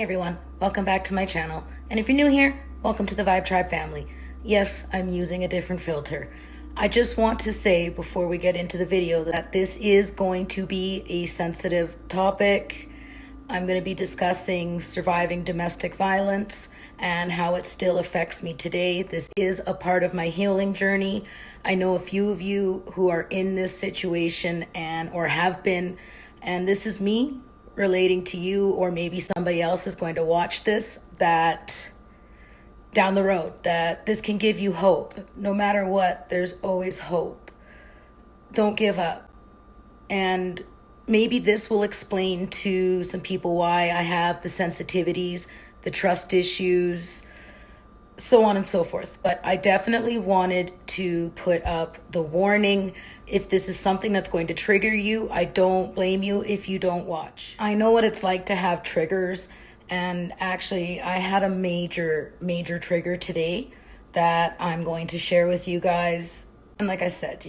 Hey everyone, welcome back to my channel. And if you're new here, welcome to the Vibe Tribe family. Yes, I'm using a different filter. I just want to say before we get into the video that this is going to be a sensitive topic. I'm going to be discussing surviving domestic violence and how it still affects me today. This is a part of my healing journey. I know a few of you who are in this situation or have been, and this is me relating to you, or maybe somebody else is going to watch this, that down the road, that this can give you hope. No matter what, there's always hope. Don't give up. And maybe this will explain to some people why I have the sensitivities, the trust issues, so on and so forth. But I definitely wanted to put up the warning. If this is something that's going to trigger you, I don't blame you if you don't watch. I know what it's like to have triggers, and actually I had a major trigger today that I'm going to share with you guys. And like I said,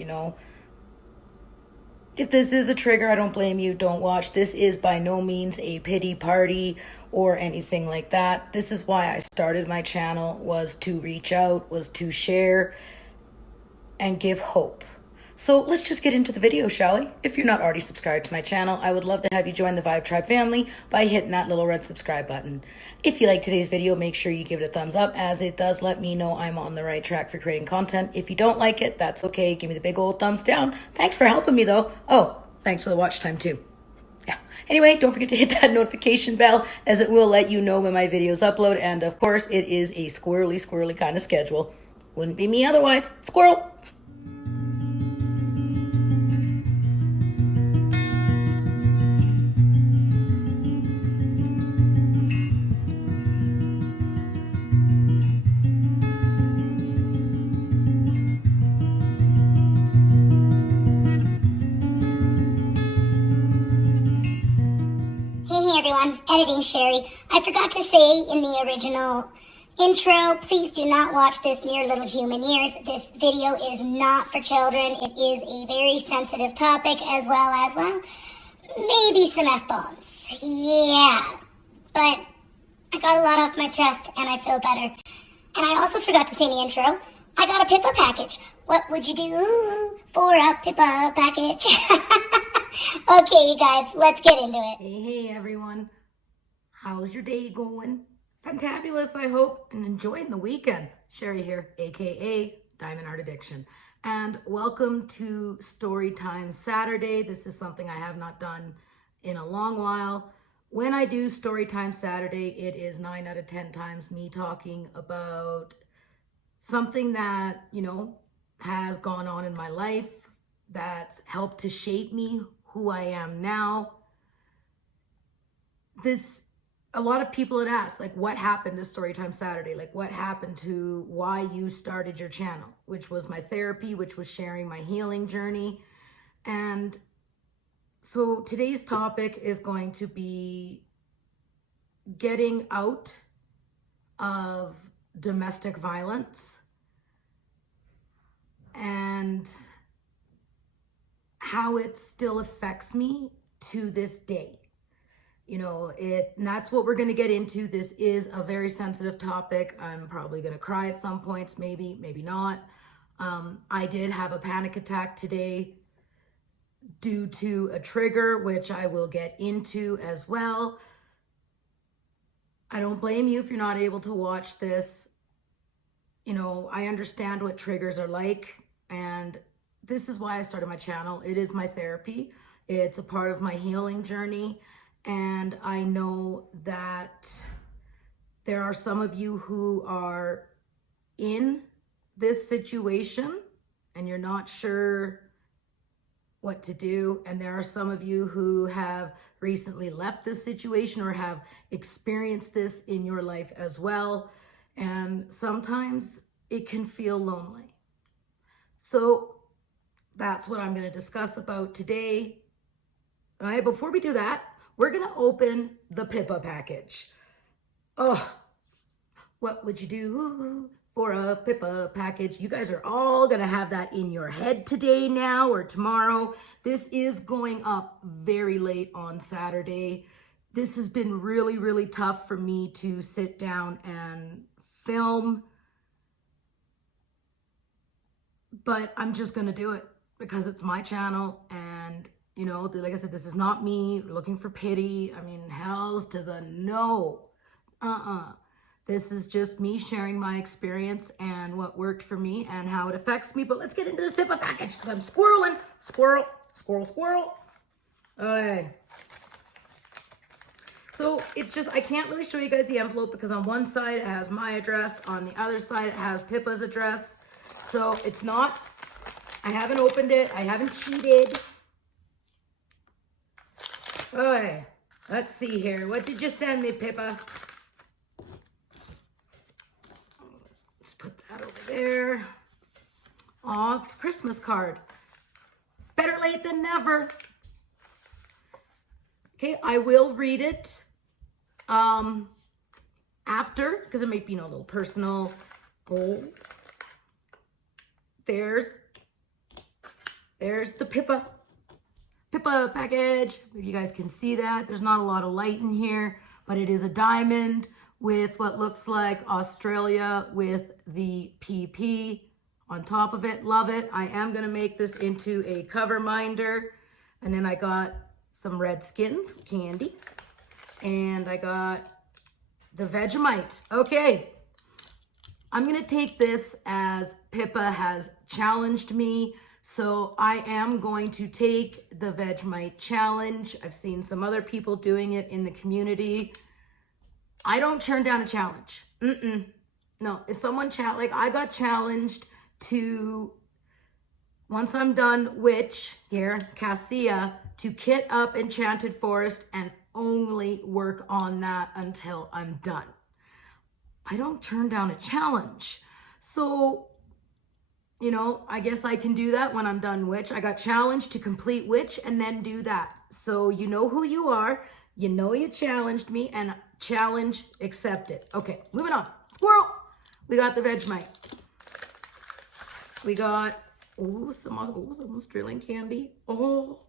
if this is a trigger, I don't blame you. Don't watch. This is by no means a pity party or anything like that. This is why I started my channel, was to reach out, was to share and give hope. So let's just get into the video, shall we? If you're not already subscribed to my channel, I would love to have you join the Vibe Tribe family by hitting that little red subscribe button. If you like today's video, make sure you give it a thumbs up, as it does let me know I'm on the right track for creating content. If you don't like it, that's okay. Give me the big old thumbs down. Thanks for helping me though. Oh, thanks for the watch time too. Yeah. Anyway, don't forget to hit that notification bell, as it will let you know when my videos upload. And of course, it is a squirrely kind of schedule. Wouldn't be me otherwise. Squirrel. Hey everyone, editing Sherry. I forgot to say in the original intro, please do not watch this near little human ears. This video is not for children. It is a very sensitive topic, as well, maybe some F-bombs. Yeah, but I got a lot off my chest and I feel better. And I also forgot to say in the intro, I got a Pippa package. What would you do for a Pippa package? Okay, you guys, let's get into it. Hey everyone. How's your day going? Fantabulous, I hope, and enjoying the weekend. Sherry here, aka Diamond Art Addiction. And welcome to Storytime Saturday. This is something I have not done in a long while. When I do Storytime Saturday, it is 9 out of 10 times me talking about something that, has gone on in my life, that's helped to shape me, who I am now. A lot of people had asked, like, what happened to Storytime Saturday? Like, what happened to why you started your channel, which was my therapy, which was sharing my healing journey. And so today's topic is going to be getting out of domestic violence and how it still affects me to this day. And that's what we're going to get into. This is a very sensitive topic. I'm probably going to cry at some points, maybe not. I did have a panic attack today due to a trigger, which I will get into as well. I don't blame you if you're not able to watch this. I understand what triggers are like, and this is why I started my channel. It is my therapy. It's a part of my healing journey. And I know that there are some of you who are in this situation and you're not sure what to do. And there are some of you who have recently left this situation or have experienced this in your life as well. And sometimes it can feel lonely. So that's what I'm going to discuss about today. All right, before we do that, we're going to open the Pippa package. Oh, what would you do for a Pippa package? You guys are all going to have that in your head today now or tomorrow. This is going up very late on Saturday. this has been really, really tough for me to sit down and film, but I'm just going to do it because it's my channel. And, you know, like I said, this is not me looking for pity. I mean, hells to the no. This is just me sharing my experience and what worked for me and how it affects me. But let's get into this Pippa package because I'm squirreling. Squirrel, squirrel, squirrel. Okay. So it's just, I can't really show you guys the envelope because on one side it has my address. On the other side it has Pippa's address. So it's not, I haven't opened it. I haven't cheated. Okay. Let's see here. What did you send me, Pippa? Let's put that over there. Oh, it's a Christmas card. Better late than never. Okay, I will read it after, because it might be, you know, a little personal. Oh, there's the Pippa package. If you guys can see that, there's not a lot of light in here, but it is a diamond with what looks like Australia with the PP on top of it. Love it. I am going to make this into a cover minder. And then I got some red skins candy, and I got the Vegemite. Okay, I'm gonna take this as Pippa has challenged me, so I am going to take the Vegemite challenge. I've seen some other people doing it in the community. I don't turn down a challenge. No, if someone like I got challenged to, once I'm done witch here, Cassia, to kit up Enchanted Forest and only work on that until I'm done. I don't turn down a challenge. So, you know, I guess I can do that when I'm done witch. I got challenged to complete witch and then do that. So you know who you are. You know you challenged me, and challenge accepted. Okay, moving on. Squirrel. We got the Vegemite. We got some Australian candy. Oh,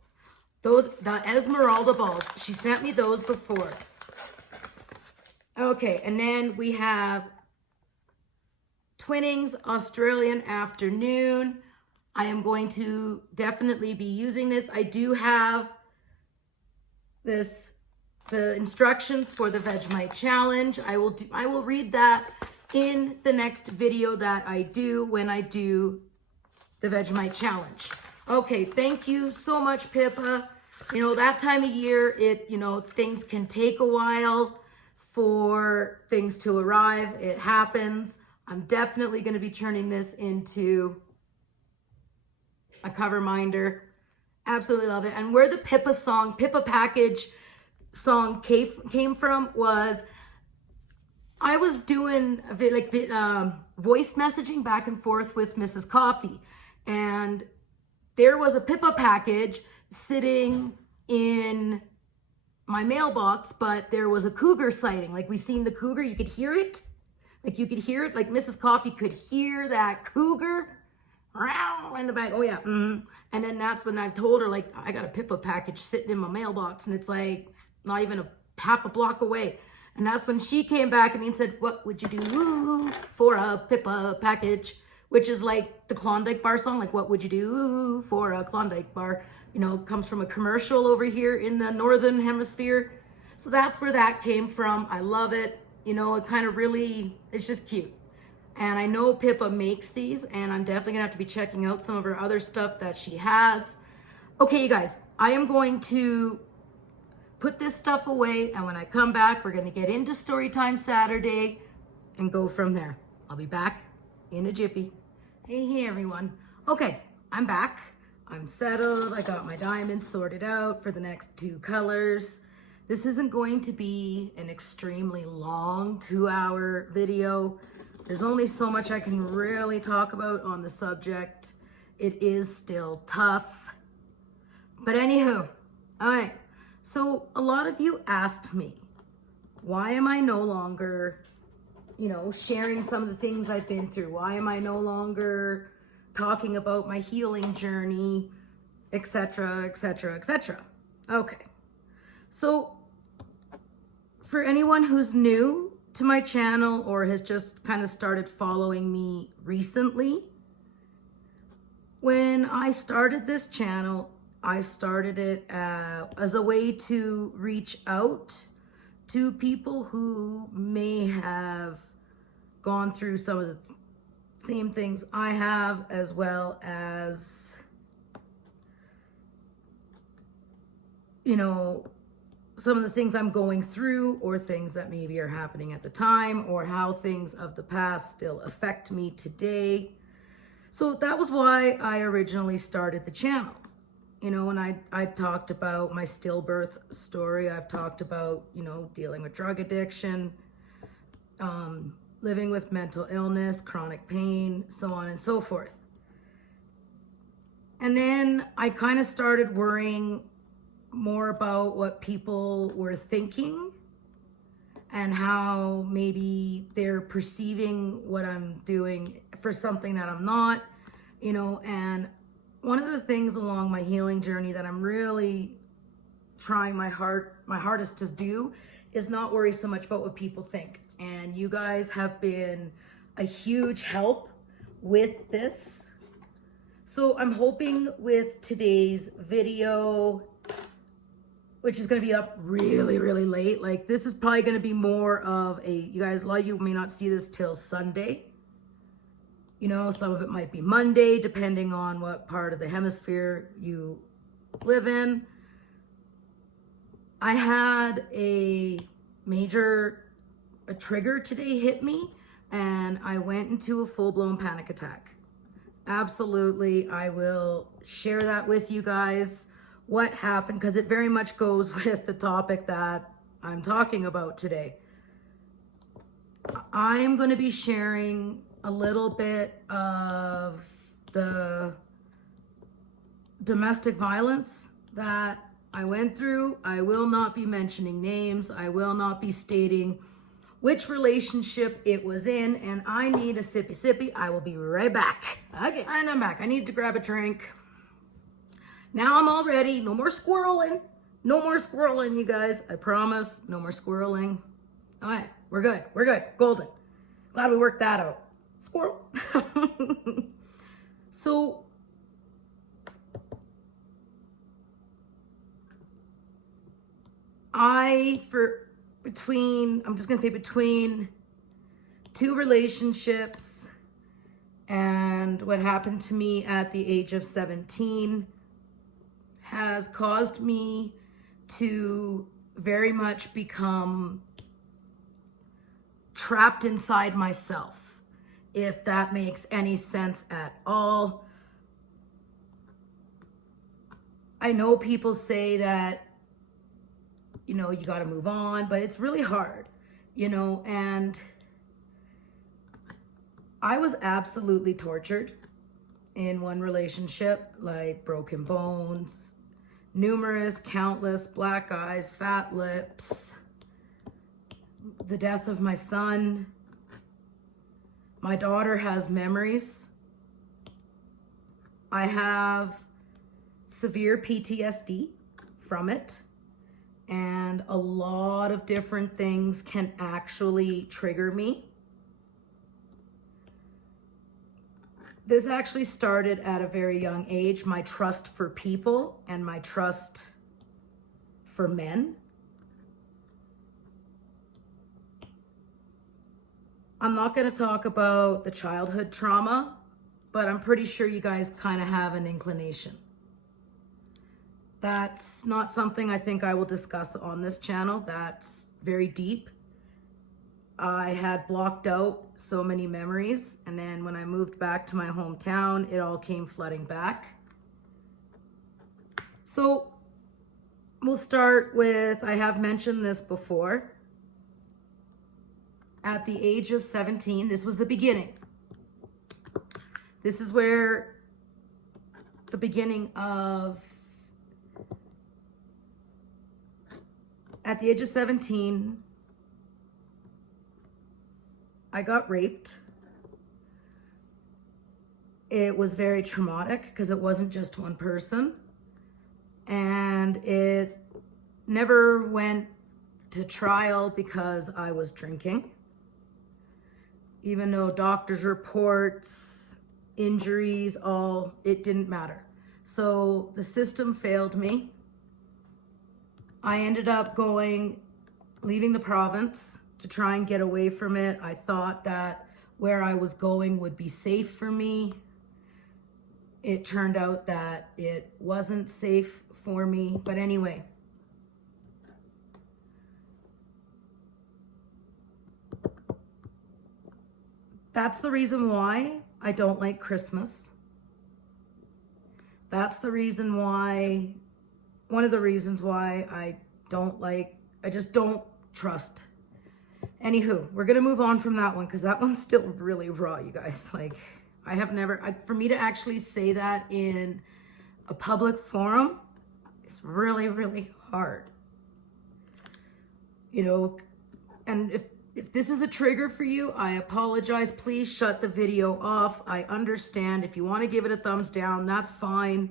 those, the Esmeralda balls. She sent me those before. Okay, and then we have Twinnings Australian Afternoon. I am going to definitely be using this. I do have the instructions for the Vegemite challenge. I will read that in the next video that I do when I do the Vegemite challenge. Okay, thank you so much, Pippa. You know, that time of year, things can take a while for things to arrive. It happens. I'm definitely going to be turning this into a cover minder. Absolutely love it. And where the Pippa Package song came from was, I was doing voice messaging back and forth with Mrs. Coffee, and there was a Pippa package sitting in my mailbox, but there was a cougar sighting. Like, we seen the cougar, you could hear it. Like Mrs. Coffee could hear that cougar in the back. Oh yeah. And then that's when I told her, like, I got a Pippa package sitting in my mailbox, and it's like not even half a block away. And that's when she came back at me and said, what would you do for a Pippa package? Which is like the Klondike bar song, like, what would you do for a Klondike bar? You know, comes from a commercial over here in the Northern Hemisphere. So that's where that came from. I love it. You know, it kind of really, it's just cute. And I know Pippa makes these, and I'm definitely gonna have to be checking out some of her other stuff that she has. Okay, you guys, I am going to put this stuff away, and when I come back, we're gonna get into Storytime Saturday and go from there. I'll be back in a jiffy. Hey everyone. Okay, I'm back. I'm settled. I got my diamonds sorted out for the next 2 colors. This isn't going to be an extremely long 2-hour video. There's only so much I can really talk about on the subject. It is still tough. But anywho, all right. So a lot of you asked me, why am I no longer, sharing some of the things I've been through? Why am I no longer talking about my healing journey, etc., etc., etc.? Okay. So For anyone who's new to my channel or has just kind of started following me recently, when I started this channel, I started it as a way to reach out to people who may have gone through some of the same things I have, as well as, you know, some of the things I'm going through, or things that maybe are happening at the time, or how things of the past still affect me today. So that was why I originally started the channel. You know, and I talked about my stillbirth story. I've talked about, you know, dealing with drug addiction, living with mental illness, chronic pain, so on and so forth. And then I kind of started worrying more about what people were thinking and how maybe they're perceiving what I'm doing for something that I'm not, you know. And one of the things along my healing journey that I'm really trying my hardest to do is not worry so much about what people think. And you guys have been a huge help with this. So I'm hoping with today's video, which is going to be up really, really late. Like, this is probably going to be more of a, you guys, a lot of you may not see this till Sunday. You know, some of it might be Monday, depending on what part of the hemisphere you live in. I had a trigger today hit me, and I went into a full-blown panic attack. Absolutely. I will share that with you guys, what happened, because it very much goes with the topic that I'm talking about today. I'm going to be sharing a little bit of the domestic violence that I went through. I will not be mentioning names. I will not be stating which relationship it was in, and I need a sippy. I will be right back. Okay, and I'm back. I need to grab a drink. Now I'm all ready. No more squirreling. No more squirreling, you guys. I promise. No more squirreling. All right, we're good. We're good. Golden. Glad we worked that out. Squirrel. So between two relationships and what happened to me at the age of 17 has caused me to very much become trapped inside myself, if that makes any sense at all. I know people say that, you know, you got to move on, but it's really hard, you know. And I was absolutely tortured in one relationship, like broken bones, countless black eyes, fat lips, the death of my son. My daughter has memories. I have severe PTSD from it, and a lot of different things can actually trigger me. This actually started at a very young age, my trust for people and my trust for men. I'm not going to talk about the childhood trauma, but I'm pretty sure you guys kind of have an inclination. That's not something I think I will discuss on this channel. That's very deep. I had blocked out so many memories, and then when I moved back to my hometown, it all came flooding back. So we'll start with, I have mentioned this before. At the age of 17, this was the beginning. This is where the beginning of, at the age of 17, I got raped. It was very traumatic because it wasn't just one person, and it never went to trial because I was drinking. Even though doctor's reports, injuries, it didn't matter. So the system failed me. I ended up leaving the province to try and get away from it. I thought that where I was going would be safe for me. It turned out that it wasn't safe for me. But anyway, that's the reason why I don't like Christmas. That's the reason why, one of the reasons why I just don't trust. Anywho, we're gonna move on from that one because that one's still really raw, you guys. Like, for me to actually say that in a public forum is really, really hard. You know, and if this is a trigger for you, I apologize. Please shut the video off. I understand. If you want to give it a thumbs down, that's fine.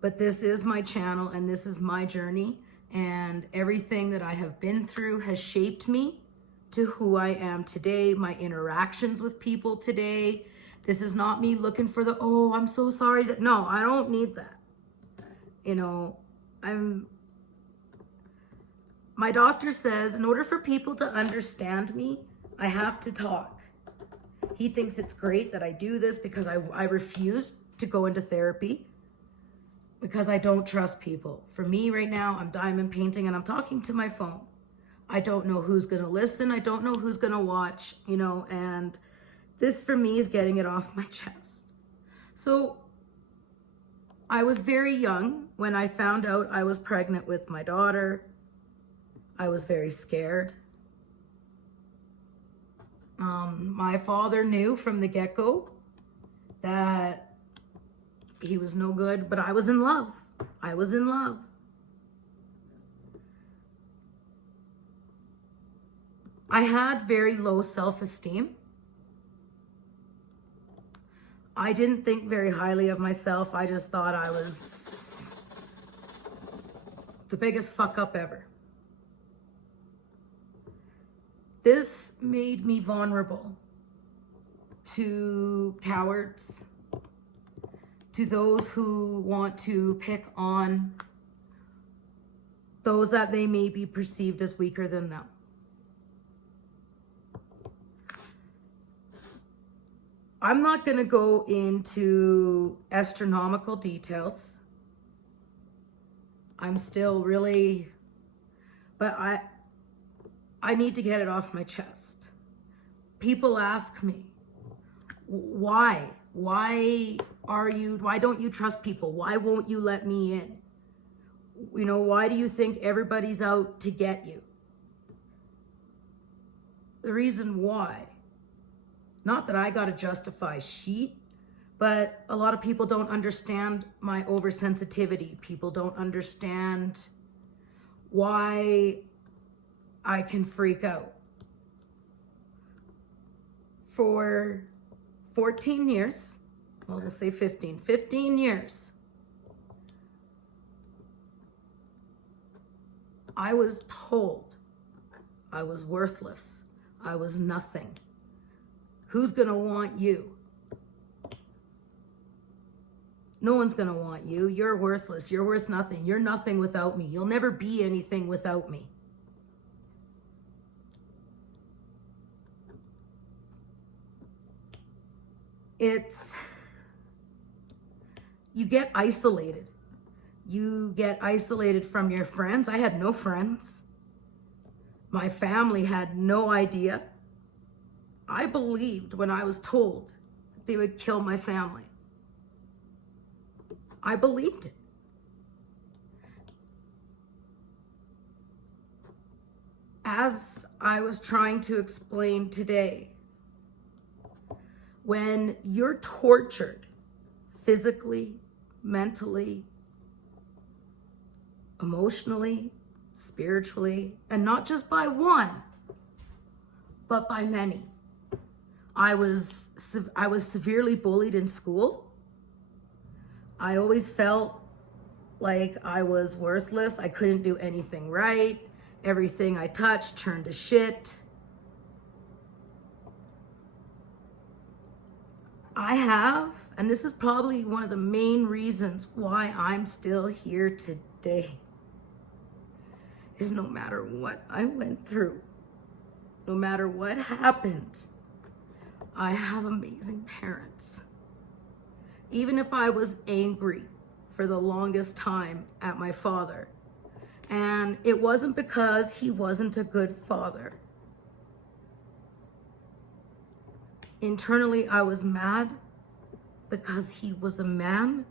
But this is my channel and this is my journey. And everything that I have been through has shaped me to who I am today. My interactions with people today. This is not me looking for oh, I'm so sorry that, no, I don't need that. You know, my doctor says in order for people to understand me, I have to talk. He thinks it's great that I do this because I refuse to go into therapy because I don't trust people. For me right now, I'm diamond painting and I'm talking to my phone. I don't know who's gonna listen. I don't know who's gonna watch, you know, and this for me is getting it off my chest. So I was very young when I found out I was pregnant with my daughter. I was very scared. My father knew from the get-go that he was no good, but I was in love. I was in love. I had very low self-esteem. I didn't think very highly of myself. I just thought I was the biggest fuck up ever. This made me vulnerable to cowards, to those who want to pick on those that they may be perceived as weaker than them. I'm not going to go into astronomical details. I'm still really, but I need to get it off my chest. People ask me, why? Why don't you trust people? Why won't you let me in? You know, why do you think everybody's out to get you? The reason why, not that I got to justify shit, but a lot of people don't understand my oversensitivity. People don't understand why I can freak out. For 14 years, well, we'll say 15 years, I was told I was worthless. I was nothing. Who's gonna want you? No one's gonna want you. You're worthless. You're worth nothing. You're nothing without me. You'll never be anything without me. You get isolated. You get isolated from your friends. I had no friends. My family had no idea. I believed when I was told that they would kill my family. I believed it. As I was trying to explain today, when you're tortured physically, mentally, emotionally, spiritually, and not just by one, but by many. I was severely bullied in school. I always felt like I was worthless. I couldn't do anything right. Everything I touched turned to shit. I have, and this is probably one of the main reasons why I'm still here today, is no matter what I went through, no matter what happened, I have amazing parents. Even if I was angry for the longest time at my father, and it wasn't because he wasn't a good father. Internally, I was mad because he was a man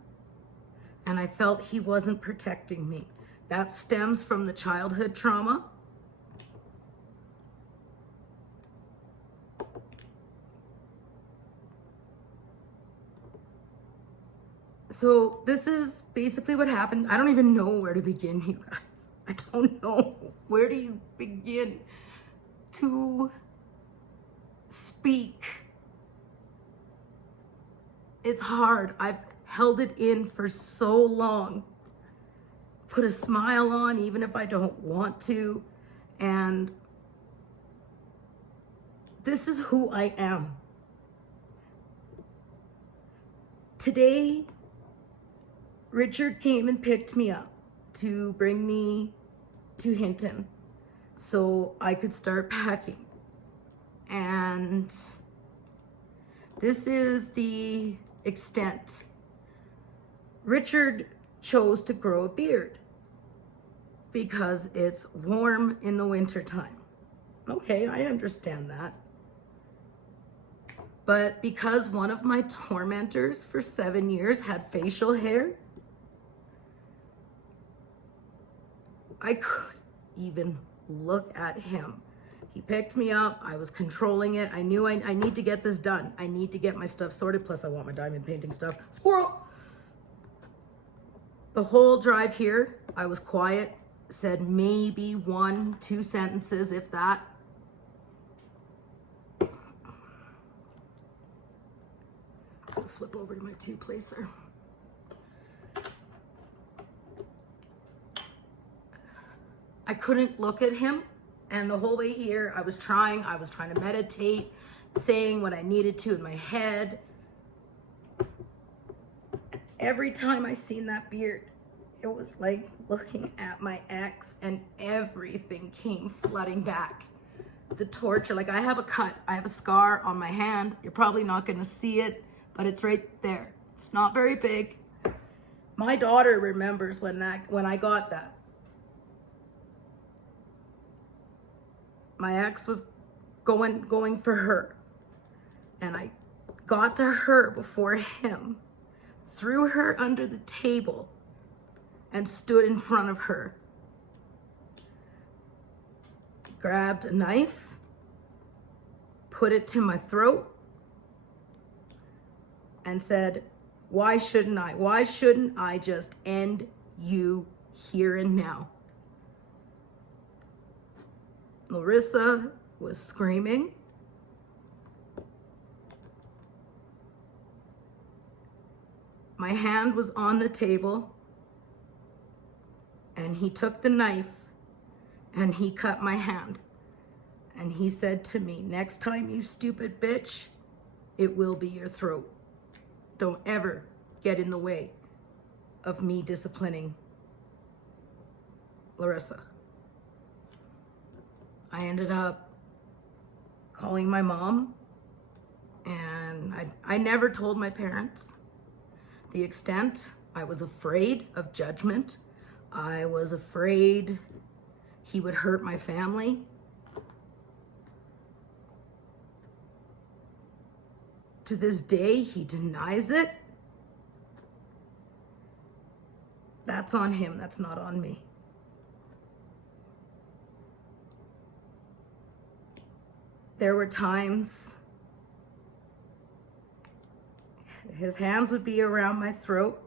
and I felt he wasn't protecting me. That stems from the childhood trauma. So this is basically what happened. I don't even know where to begin, you guys. I don't know. Where do you begin to speak? It's hard. I've held it in for so long. Put a smile on even if I don't want to. And this is who I am. Today, Richard came and picked me up to bring me to Hinton so I could start packing. And this is the extent. Richard chose to grow a beard because it's warm in the wintertime. Okay, I understand that. But because one of my tormentors for 7 years had facial hair, I couldn't even look at him. He picked me up. I was controlling it. I knew I need to get this done. I need to get my stuff sorted. Plus, I want my diamond painting stuff. Squirrel! The whole drive here, I was quiet. Said maybe 1-2 sentences, if that. I'll flip over to my two-placer. I couldn't look at him, and the whole way here, I was trying to meditate, saying what I needed to in my head. Every time I seen that beard, it was like looking at my ex, and everything came flooding back. The torture, like I have a cut, I have a scar on my hand. You're probably not gonna see it, but it's right there. It's not very big. My daughter remembers when I got that. My ex was going for her, and I got to her before him, threw her under the table, and stood in front of her. Grabbed a knife, put it to my throat, and said, why shouldn't I? Why shouldn't I just end you here and now? Larissa was screaming. My hand was on the table, and he took the knife and he cut my hand. And he said to me, next time, you stupid bitch, it will be your throat. Don't ever get in the way of me disciplining Larissa. I ended up calling my mom, and I never told my parents the extent. I was afraid of judgment. I was afraid he would hurt my family. To this day, he denies it. That's on him, that's not on me. There were times his hands would be around my throat,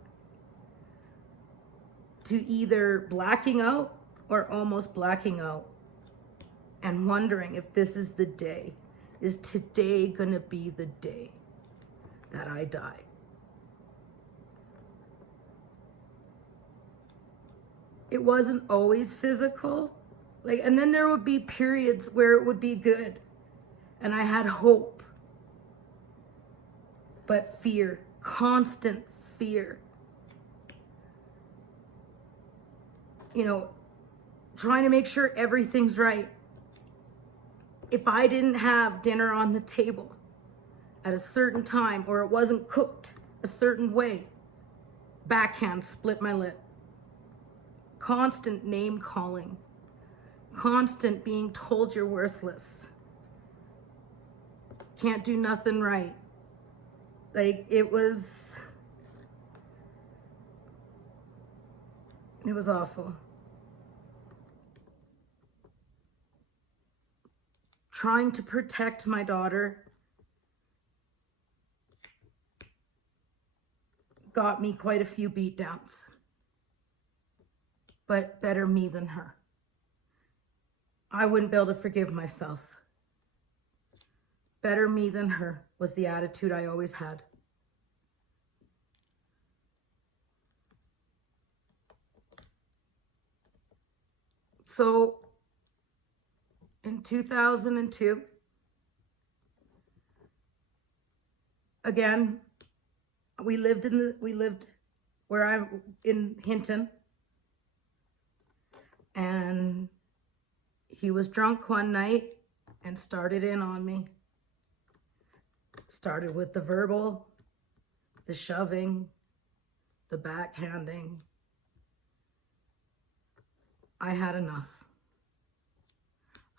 to either blacking out or almost blacking out, and wondering if this is the day. Is today gonna be the day that I die? It wasn't always physical. Like, and then there would be periods where it would be good and I had hope. But fear, constant fear. You know, trying to make sure everything's right. If I didn't have dinner on the table at a certain time or it wasn't cooked a certain way, backhand split my lip. Constant name calling. Constant being told you're worthless. Can't do nothing right. Like, it was awful. Trying to protect my daughter got me quite a few beatdowns. But better me than her. I wouldn't be able to forgive myself. Better me than her was the attitude I always had. So in 2002, again, we lived where I'm in Hinton, and he was drunk one night and started in on me. Started with the verbal, the shoving, the backhanding. I had enough.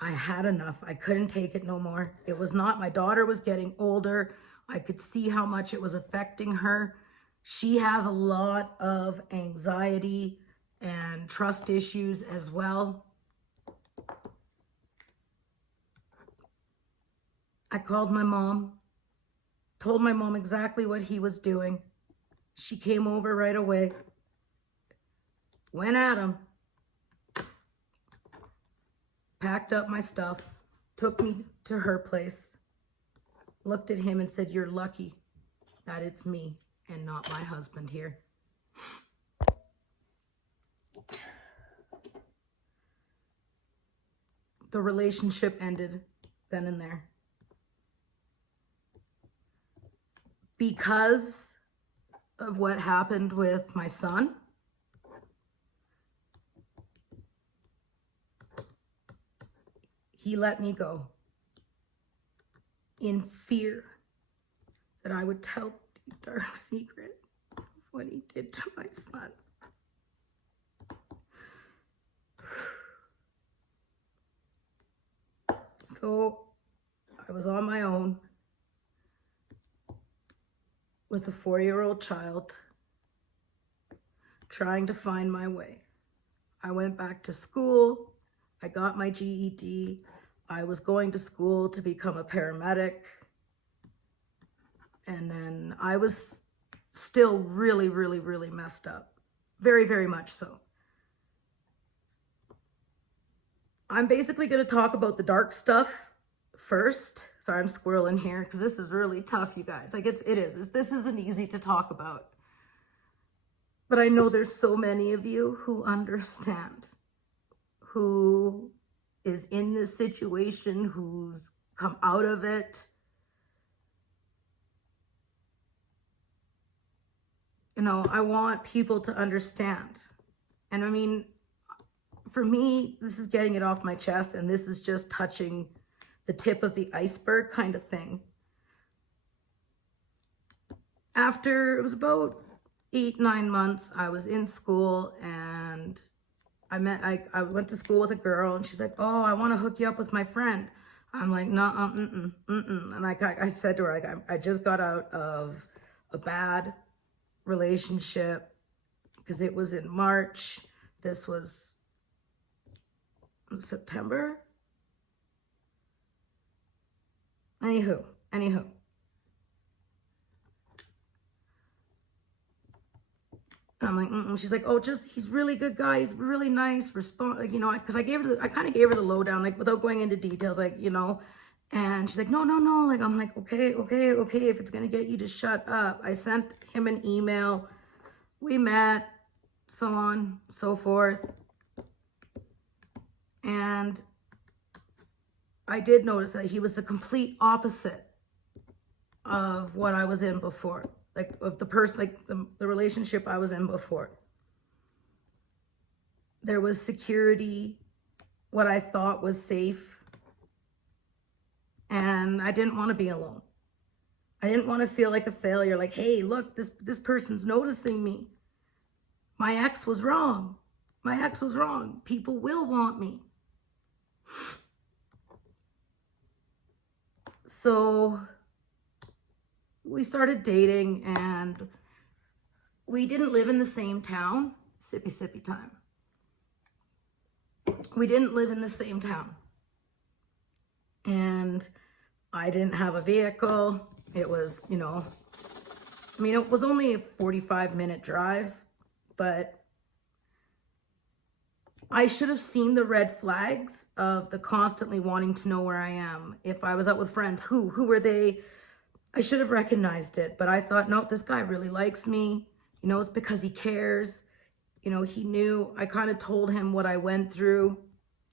I had enough. I couldn't take it no more. It was not, my daughter was getting older. I could see how much it was affecting her. She has a lot of anxiety and trust issues as well. I called my mom, told my mom exactly what he was doing. She came over right away, went at him, packed up my stuff, took me to her place, looked at him and said, "You're lucky that it's me and not my husband here." The relationship ended then and there. Because of what happened with my son, he let me go in fear that I would tell the dark secret of what he did to my son. So I was on my own with a 4-year-old child, trying to find my way. I went back to school. I got my GED. I was going to school to become a paramedic. And then I was still really, really, really messed up. Very, very much so. I'm basically going to talk about the dark stuff first. Sorry, I'm squirreling here because this is really tough, you guys. Like, this isn't easy to talk about. But I know there's so many of you who understand, who is in this situation, who's come out of it. You know, I want people to understand. And I mean, for me, this is getting it off my chest, and this is just touching the tip of the iceberg kind of thing. After, it was about 8-9 months, I was in school, and I went to school with a girl, and she's like, "Oh, I want to hook you up with my friend." I'm like, "No, And I said to her, like, I just got out of a bad relationship, because it was in March. This was September. Anywho. And I'm like, She's like, "Oh, he's really good guy. He's really nice. Like, you know," because I kind of gave her the lowdown, like, without going into details, like, you know. And she's like, no. Like, I'm like, okay. If it's going to get you to shut up. I sent him an email. We met, so on, so forth. And I did notice that he was the complete opposite of what I was in before. Like of the person, like the relationship I was in before. There was security, what I thought was safe. And I didn't want to be alone. I didn't want to feel like a failure. Like, hey, look, this person's noticing me. My ex was wrong. My ex was wrong. People will want me. So we started dating, and we didn't live in the same town. Sippy time. We didn't live in the same town. And I didn't have a vehicle. It was, you know, I mean, it was only a 45-minute drive, but I should have seen the red flags of the constantly wanting to know where I am. If I was out with friends, who were they? I should have recognized it, but I thought, no, this guy really likes me. You know, it's because he cares. You know, he knew. I kind of told him what I went through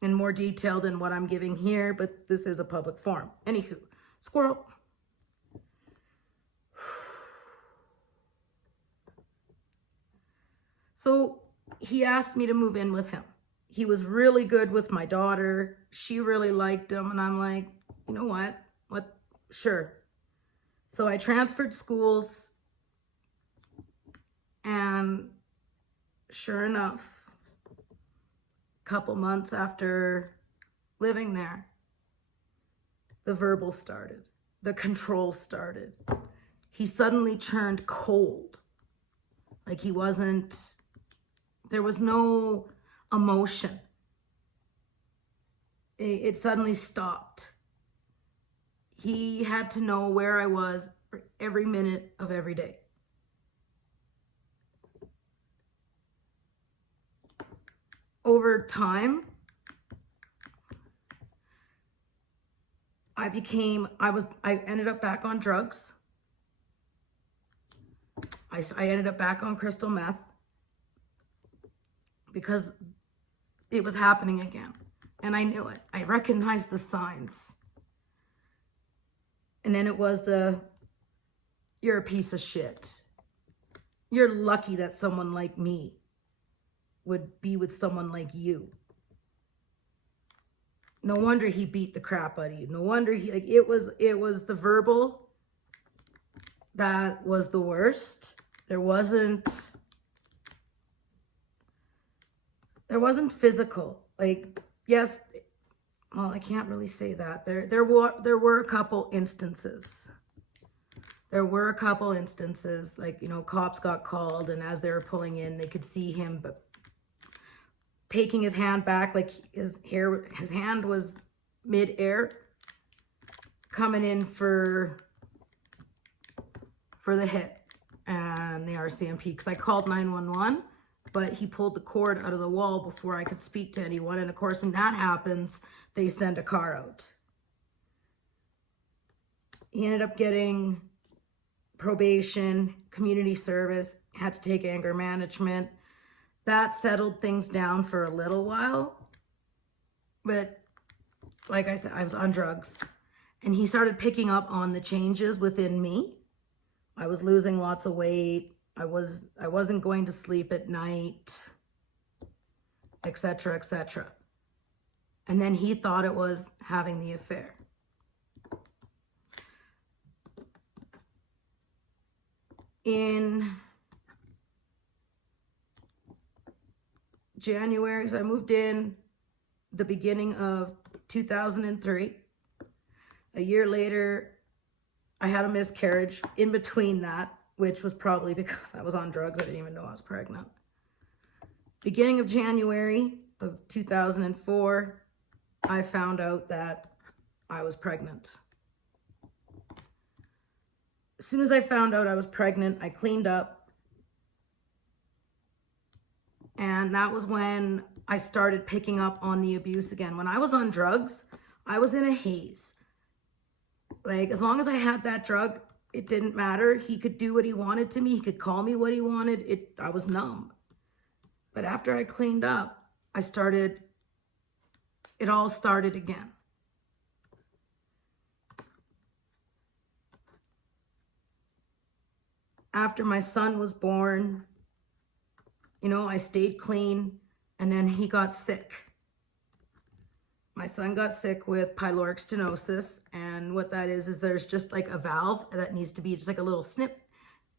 in more detail than what I'm giving here, but this is a public forum. Anywho, squirrel. So he asked me to move in with him. He was really good with my daughter. She really liked him. And I'm like, you know what? Sure. So I transferred schools, and sure enough, a couple months after living there, the verbal started, the control started. He suddenly turned cold. Like he wasn't, there was no emotion. It suddenly stopped. He had to know where I was for every minute of every day. Over time, I ended up back on drugs. I ended up back on crystal meth because it was happening again. And I knew it. I recognized the signs. And then it was you're a piece of shit. You're lucky that someone like me would be with someone like you. No wonder he beat the crap out of you. No wonder it was the verbal that was the worst. There wasn't physical. Like, yes, well, I can't really say that. There were a couple instances. There were a couple instances, like, you know, cops got called, and as they were pulling in, they could see him, but taking his hand back, like his hand was mid-air, coming in for the hit and the RCMP, because I called 911, but he pulled the cord out of the wall before I could speak to anyone. And of course, when that happens, they send a car out. He ended up getting probation, community service, had to take anger management. That settled things down for a little while. But like I said, I was on drugs. And he started picking up on the changes within me. I was losing lots of weight. I wasn't going to sleep at night, etc., etc. And then he thought it was having the affair. In January, so I moved in the beginning of 2003. A year later, I had a miscarriage in between that, which was probably because I was on drugs. I didn't even know I was pregnant. Beginning of January of 2004, I found out that I was pregnant. As soon as I found out I was pregnant, I cleaned up. And that was when I started picking up on the abuse again. When I was on drugs, I was in a haze. Like, as long as I had that drug, it didn't matter. He could do what he wanted to me. He could call me what he wanted. I was numb. But after I cleaned up, I started it all started again. After my son was born, you know, I stayed clean, and then he got sick. My son got sick with pyloric stenosis, and what that is there's just like a valve that needs to be just like a little snip,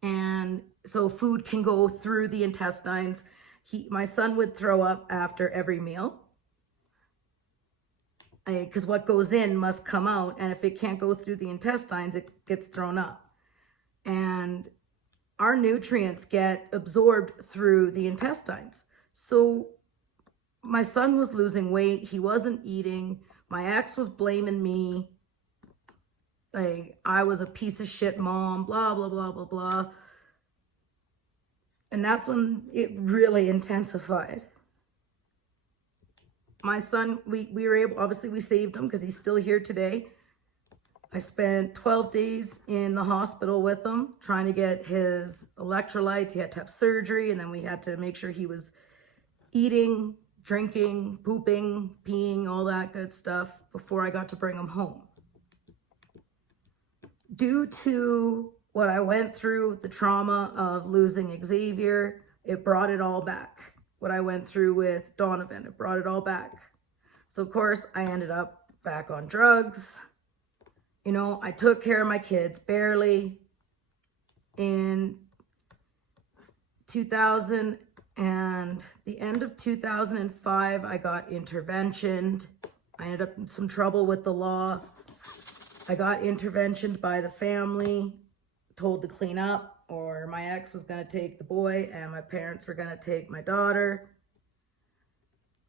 and so food can go through the intestines. My son would throw up after every meal, because what goes in must come out, and if it can't go through the intestines, it gets thrown up. And our nutrients get absorbed through the intestines. So my son was losing weight. He wasn't eating. My ex was blaming me. Like, I was a piece of shit mom, blah, blah, blah, blah, blah. And that's when it really intensified. My son, we were able, obviously we saved him because he's still here today. I spent 12 days in the hospital with him, trying to get his electrolytes. He had to have surgery, and then we had to make sure he was eating, drinking, pooping, peeing, all that good stuff before I got to bring him home. Due to what I went through, the trauma of losing Xavier, it brought it all back. What I went through with Donovan, it brought it all back. So of course I ended up back on drugs. You know, I took care of my kids barely. In 2000 and the end of 2005, I got interventioned. I ended up in some trouble with the law. I got interventioned by the family, told to clean up, or my ex was going to take the boy and my parents were going to take my daughter.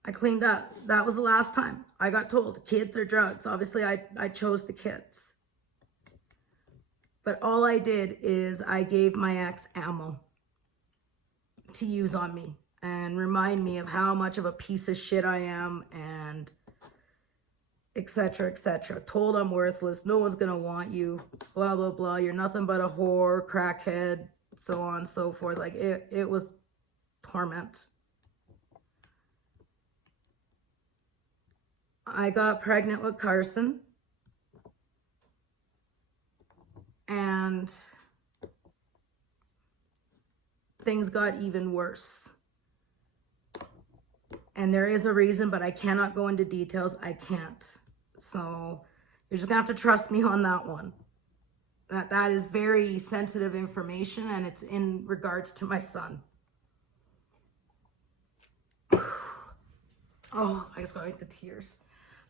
I cleaned up. That was the last time I got told kids or drugs. Obviously, I chose the kids. But all I did is I gave my ex ammo to use on me and remind me of how much of a piece of shit I am, and etc., etc. Told I'm worthless. No one's going to want you. Blah, blah, blah. You're nothing but a whore, crackhead, so on and so forth. Like, it was torment. I got pregnant with Carson, and things got even worse. And there is a reason, but I cannot go into details. I can't. So you're just gonna have to trust me on that one. That is very sensitive information, and it's in regards to my son. Oh, I just got like the tears.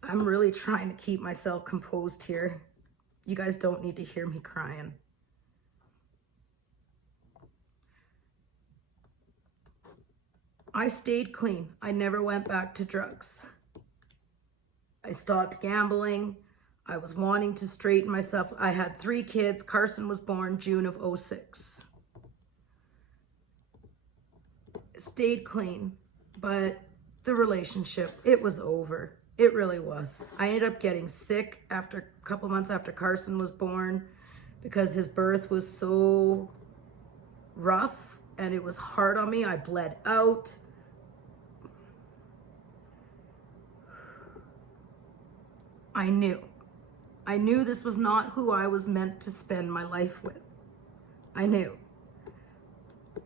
I'm really trying to keep myself composed here. You guys don't need to hear me crying. I stayed clean. I never went back to drugs. I stopped gambling. I was wanting to straighten myself. I had 3 kids. Carson was born June of 2006. Stayed clean, but the relationship, it was over. It really was. I ended up getting sick after a couple months after Carson was born because his birth was so rough and it was hard on me. I bled out. I knew this was not who I was meant to spend my life with. I knew.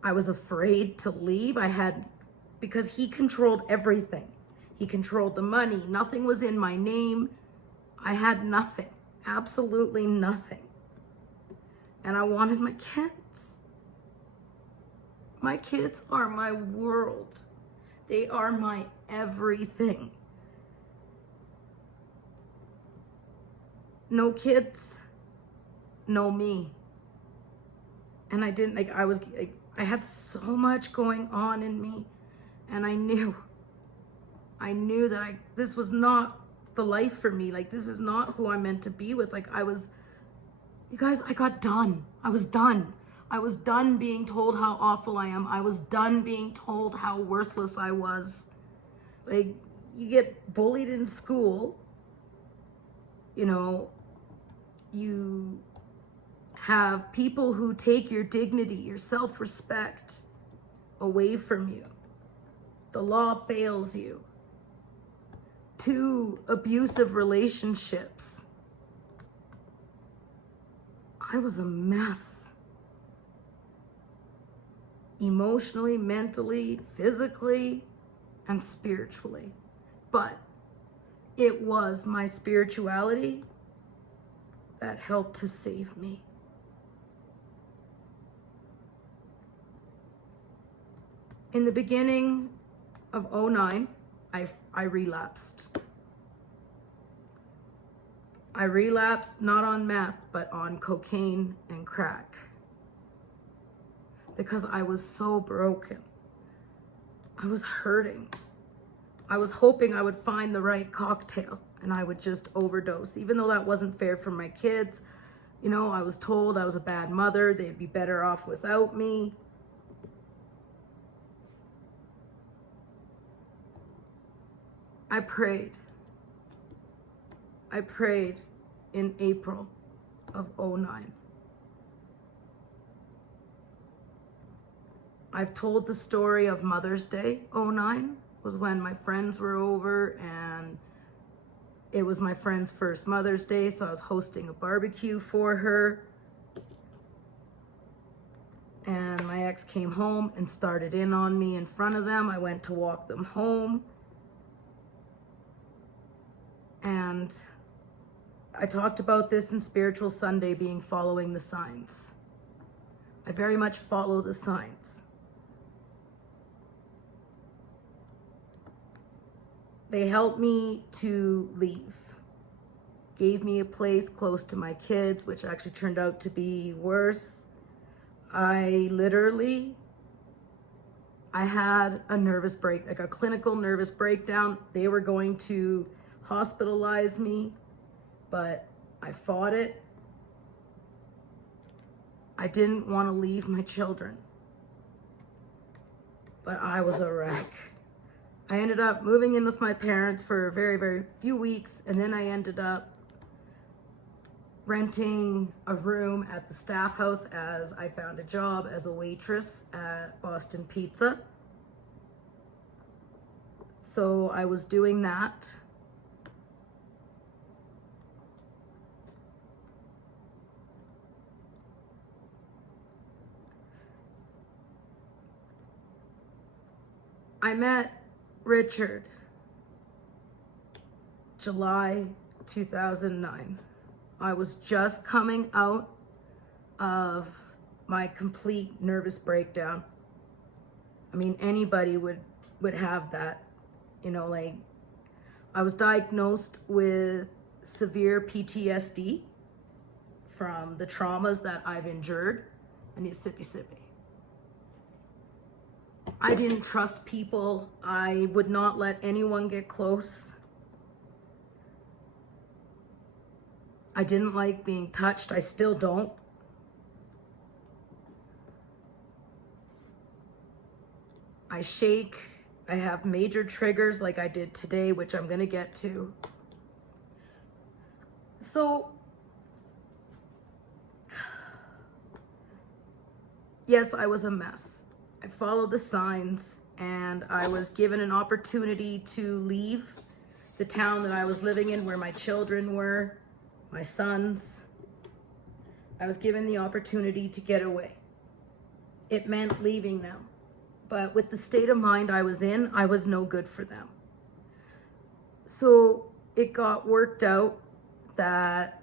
I was afraid to leave. Because he controlled everything. He controlled the money. Nothing was in my name. I had nothing, absolutely nothing. And I wanted my kids. My kids are my world. They are my everything. No kids, no me. And I didn't, I had so much going on in me, and I knew that this was not the life for me. Like, this is not who I'm meant to be with. Like, you guys, I got done. I was done. I was done being told how awful I am. I was done being told how worthless I was. Like, you get bullied in school, you know, you have people who take your dignity, your self-respect away from you. The law fails you. 2 abusive relationships. I was a mess. Emotionally, mentally, physically, and spiritually. But it was my spirituality that helped to save me. In the beginning of 2009, I relapsed. I relapsed not on meth, but on cocaine and crack. Because I was so broken. I was hurting. I was hoping I would find the right cocktail and I would just overdose. Even though that wasn't fair for my kids. You know, I was told I was a bad mother. They'd be better off without me. I prayed. I prayed in April of 2009. I've told the story of Mother's Day 2009 was when my friends were over and it was my friend's first Mother's Day, so I was hosting a barbecue for her. And my ex came home and started in on me in front of them. I went to walk them home. And I talked about this in Spiritual Sunday, being following the signs. I very much follow the signs. They helped me to leave. Gave me a place close to my kids, which actually turned out to be worse. I had a nervous break, like a clinical nervous breakdown. They were going to hospitalize me, but I fought it. I didn't want to leave my children, but I was a wreck. I ended up moving in with my parents for a very, very few weeks, and then I ended up renting a room at the staff house as I found a job as a waitress at Boston Pizza. So I was doing that. I met Richard July 2009. I was just coming out of my complete nervous breakdown. I mean, anybody would have that, you know, like I was diagnosed with severe PTSD from the traumas that I've endured. I need sippy. I didn't trust people. I would not let anyone get close. I didn't like being touched. I still don't. I shake. I have major triggers like I did today, which I'm going to get to. So, yes, I was a mess. I followed the signs and I was given an opportunity to leave the town that I was living in where my children were, my sons. I was given the opportunity to get away. It meant leaving them. But with the state of mind I was in, I was no good for them. So it got worked out that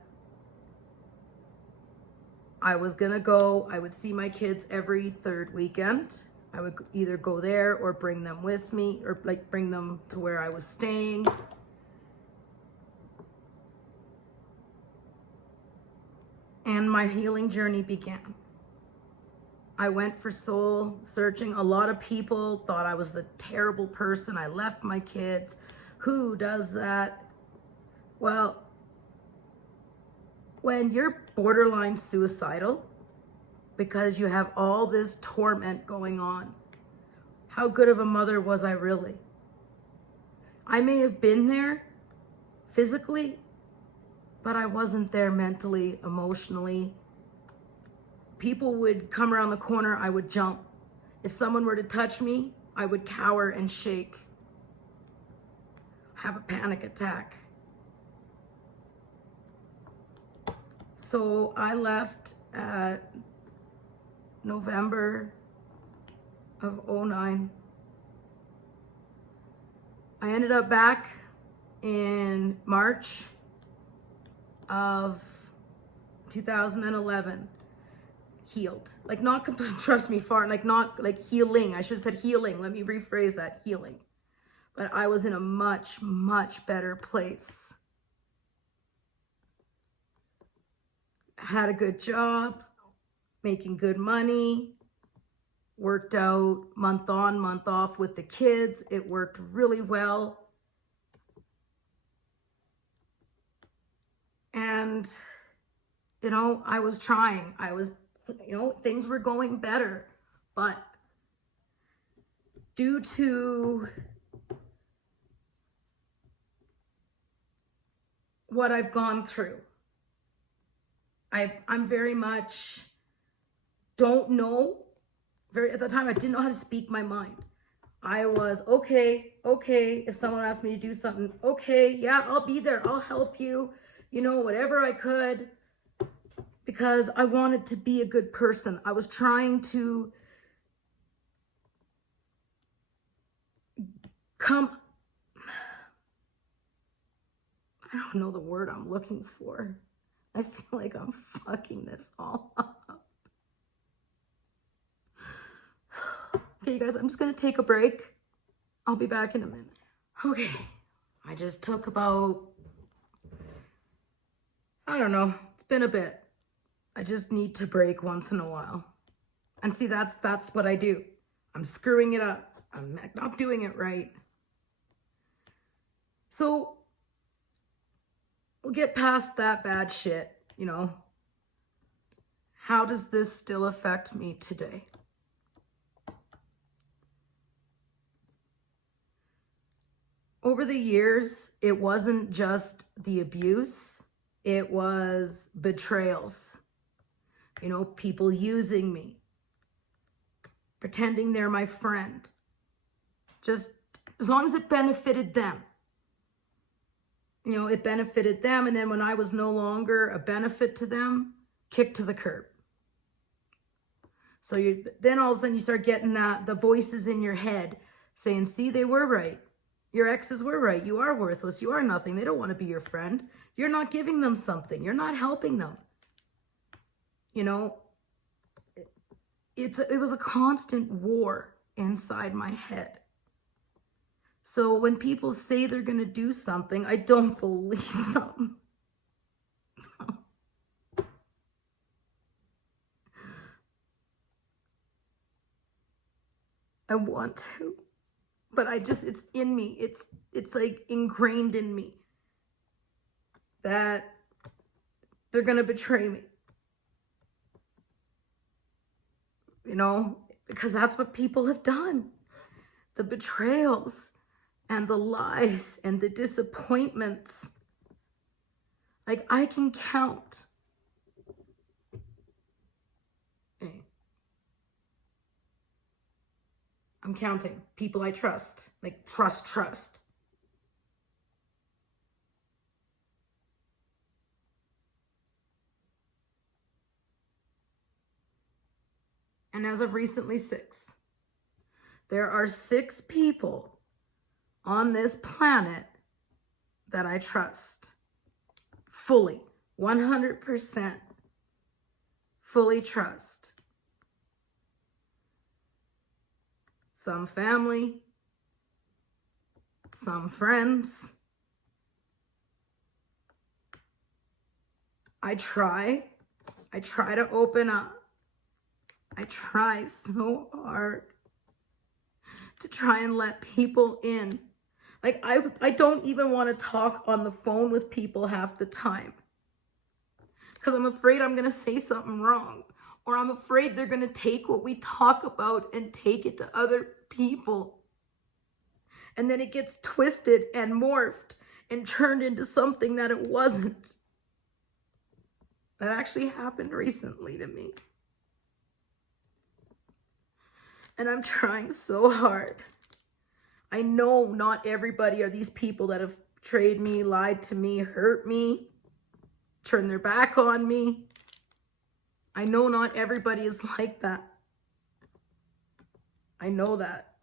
I was gonna go. I would see my kids every third weekend. I would either go there or bring them with me, or like bring them to where I was staying. And my healing journey began. I went for soul searching. A lot of people thought I was the terrible person. I left my kids. Who does that? Well, when you're borderline suicidal because you have all this torment going on, how good of a mother was I really? I may have been there physically, but I wasn't there mentally, emotionally. People would come around the corner, I would jump. If someone were to touch me, I would cower and shake. have a panic attack. So I left at November of 09. I ended up back in March of 2011, healed. Like not complete, trust me, far, like not like healing. I should have said healing. Let me rephrase that, healing. But I was in a much, much better place. Had a good job, making good money, worked out month on, month off with the kids. It worked really well. And, you know, I was trying. I was, you know, things were going better. But due to what I've gone through, I'm very much don't know. At the time, I didn't know how to speak my mind. I was, okay, if someone asked me to do something, okay, yeah, I'll be there. I'll help you, you know, whatever I could, because I wanted to be a good person. I was trying to I don't know the word I'm looking for. I feel like I'm fucking this all up. Okay, you guys, I'm just gonna take a break. I'll be back in a minute. Okay, I just took about, I don't know, it's been a bit. I just need to break once in a while. And see, that's what I do. I'm screwing it up. I'm not doing it right. So we'll get past that bad shit, you know. How does this still affect me today? Over the years, it wasn't just the abuse, it was betrayals. You know, people using me, pretending they're my friend. Just as long as it benefited them. You know, it benefited them, and then when I was no longer a benefit to them, kicked to the curb. So then all of a sudden you start getting the voices in your head saying, see, they were right. Your exes were right. You are worthless. You are nothing. They don't want to be your friend. You're not giving them something. You're not helping them. You know, it was a constant war inside my head. So when people say they're going to do something, I don't believe them. I want to, but it's in me. It's like ingrained in me that they're going to betray me. You know, because that's what people have done. The betrayals and the lies and the disappointments. Like I can count. Okay. I'm counting people I trust, like trust. And as of recently, 6. There are 6 people on this planet that I trust fully, 100%, fully trust. Some family, some friends. I try to open up. I try so hard to try and let people in. Like I don't even want to talk on the phone with people half the time because I'm afraid I'm going to say something wrong, or I'm afraid they're going to take what we talk about and take it to other people. And then it gets twisted and morphed and turned into something that it wasn't. That actually happened recently to me. And I'm trying so hard. I know not everybody are these people that have betrayed me, lied to me, hurt me, turned their back on me. I know not everybody is like that. I know that.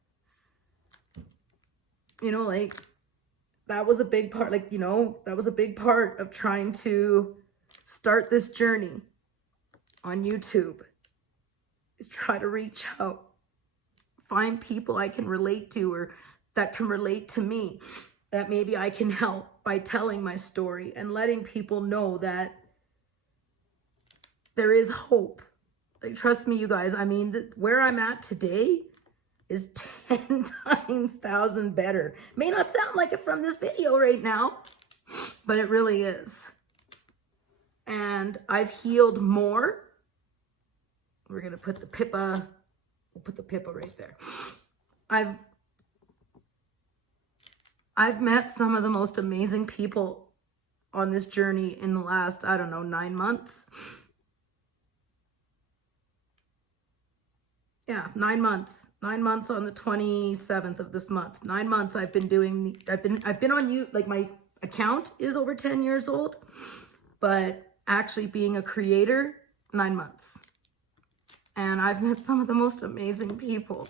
You know, like, that was a big part, like, you know, that was a big part of trying to start this journey on YouTube, is try to reach out, find people I can relate to or that can relate to me, that maybe I can help by telling my story and letting people know that there is hope. Like, trust me, you guys, I mean, where I'm at today is 10 times 1,000 better. May not sound like it from this video right now, but it really is. And I've healed more. We're gonna put the Pippa, we'll put the Pippa right there. I've met some of the most amazing people on this journey in the last, I don't know, 9 months. Yeah, 9 months. 9 months on the 27th of this month. 9 months I've been doing, I've been on you, like, my account is over 10 years old, but actually being a creator, 9 months. And I've met some of the most amazing people.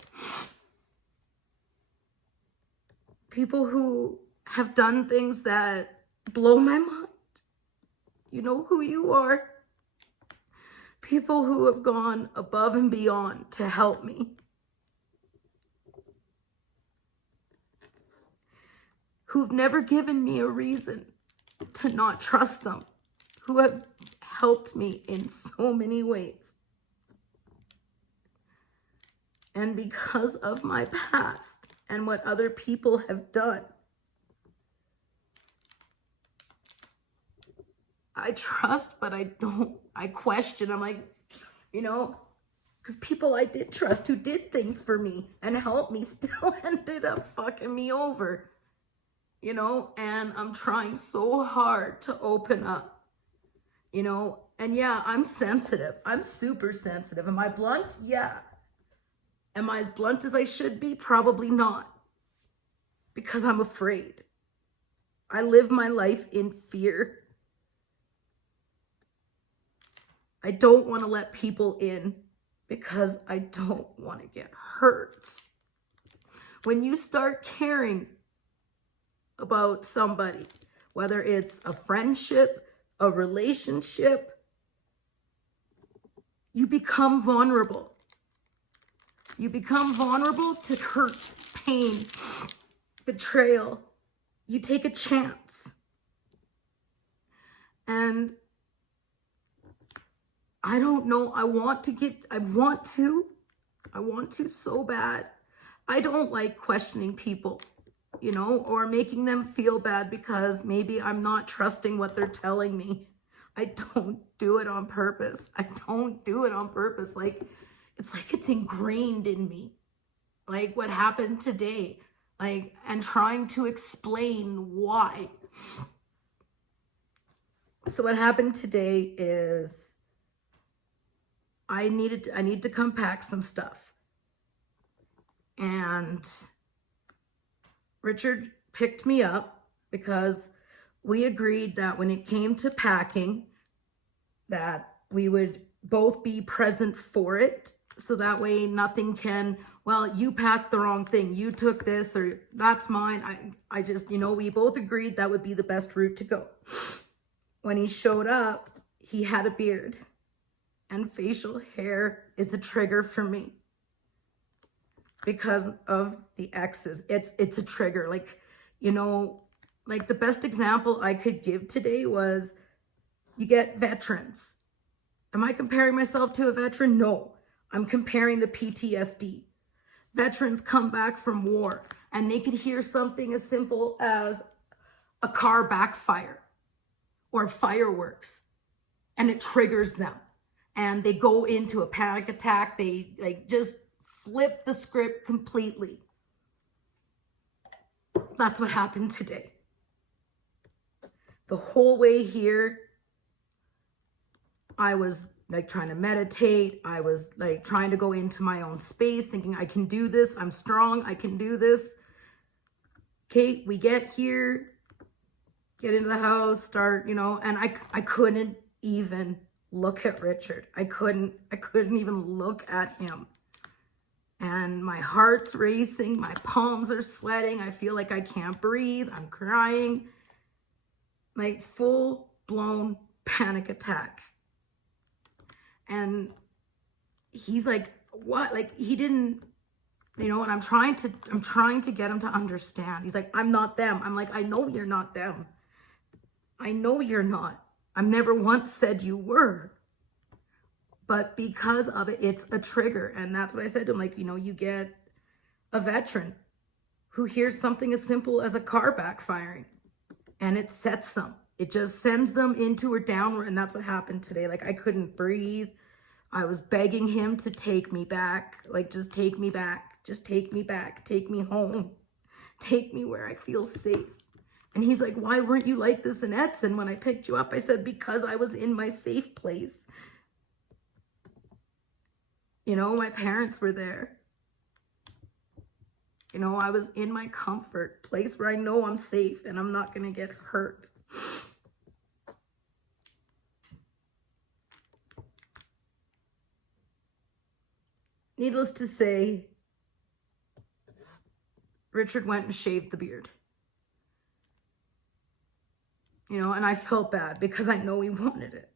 People who have done things that blow my mind. You know who you are. People who have gone above and beyond to help me. Who've never given me a reason to not trust them. Who have helped me in so many ways. And because of my past and what other people have done, I trust, but I don't. I question. I'm like, you know, because people I did trust who did things for me and helped me still ended up fucking me over, you know, and I'm trying so hard to open up, you know, and yeah, I'm sensitive. I'm super sensitive. Am I blunt? Yeah. Am I as blunt as I should be? Probably not, because I'm afraid. I live my life in fear. I don't want to let people in because I don't want to get hurt. When you start caring about somebody, whether it's a friendship, a relationship, you become vulnerable. You become vulnerable to hurt, pain, betrayal. You take a chance. And I don't know. I want to so bad. I don't like questioning people, you know, or making them feel bad because maybe I'm not trusting what they're telling me. I don't do it on purpose. I don't do it on purpose. Like, it's ingrained in me. Like what happened today, like, and trying to explain why. So what happened today is I need to come pack some stuff. And Richard picked me up because we agreed that when it came to packing, that we would both be present for it. So that way nothing can, well, you packed the wrong thing. You took this, or that's mine. I just, you know, we both agreed that would be the best route to go. When he showed up, he had a beard. And facial hair is a trigger for me because of the exes. It's a trigger. Like, you know, like the best example I could give today was you get veterans. Am I comparing myself to a veteran? No, I'm comparing the PTSD. Veterans come back from war and they could hear something as simple as a car backfire or fireworks, and it triggers them. And they go into a panic attack. They like just flip the script completely. That's what happened today. The whole way here, I was like trying to meditate. I was like trying to go into my own space, thinking I can do this. I'm strong. I can do this. Okay, we get here, get into the house, start, you know, and I couldn't even look at Richard. I couldn't even look at him. And my heart's racing, my palms are sweating, I feel like I can't breathe, I'm crying. Like full-blown panic attack. And he's like, what? Like he didn't, you know, and I'm trying to get him to understand. He's like, I'm not them. I'm like, I know you're not them. I know you're not. I've never once said you were. But because of it, it's a trigger. And that's what I said to him. Like, you know, you get a veteran who hears something as simple as a car backfiring and it sets them. It just sends them into or downward. And that's what happened today. Like I couldn't breathe. I was begging him to take me back. Like, just take me back. Just take me back. Take me home. Take me where I feel safe. And he's like, why weren't you like this in Edson when I picked you up? I said, because I was in my safe place. You know, my parents were there. You know, I was in my comfort place where I know I'm safe and I'm not going to get hurt. Needless to say, Richard went and shaved the beard. You know, and I felt bad because I know he wanted it.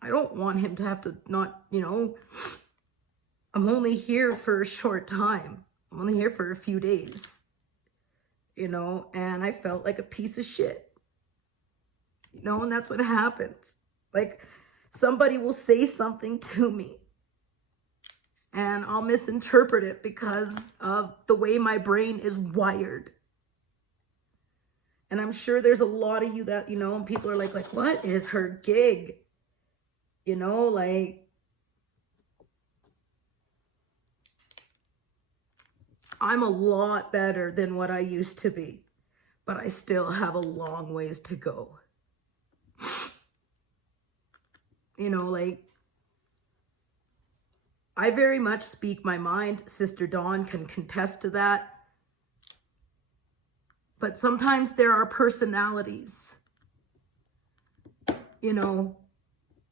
I don't want him to have to not, you know, I'm only here for a short time. I'm only here for a few days, you know, and I felt like a piece of shit, you know, and that's what happens. Like somebody will say something to me and I'll misinterpret it because of the way my brain is wired. And I'm sure there's a lot of you that, you know, and people are like, what is her gig? You know, like, I'm a lot better than what I used to be, but I still have a long ways to go. You know, like, I very much speak my mind. Sister Dawn can contest to that. But sometimes there are personalities, you know,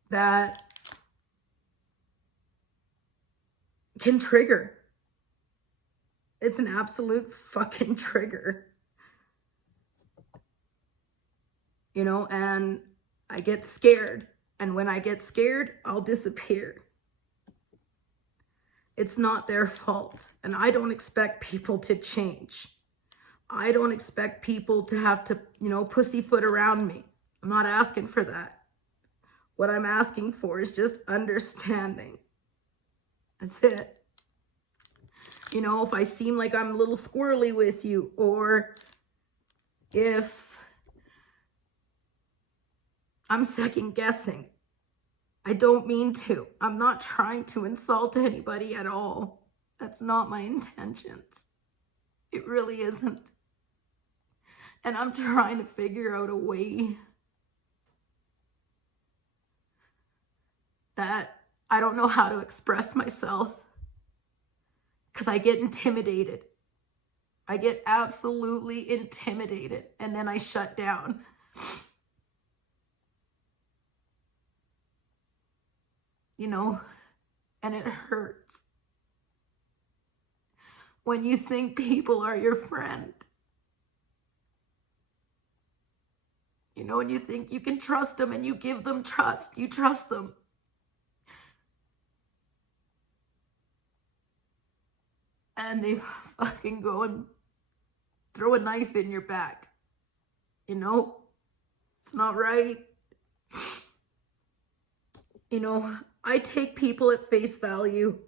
that can trigger. It's an absolute fucking trigger. You know, and I get scared. And when I get scared, I'll disappear. It's not their fault. And I don't expect people to change. I don't expect people to have to, you know, pussyfoot around me. I'm not asking for that. What I'm asking for is just understanding. That's it. You know, if I seem like I'm a little squirrely with you, or if I'm second guessing, I don't mean to. I'm not trying to insult anybody at all. That's not my intentions. It really isn't. And I'm trying to figure out a way that I don't know how to express myself because I get intimidated. I get absolutely intimidated and then I shut down. You know, and it hurts when you think people are your friend. You know, and you think you can trust them and you give them trust. You trust them. And they fucking go and throw a knife in your back. You know, it's not right. You know, I take people at face value.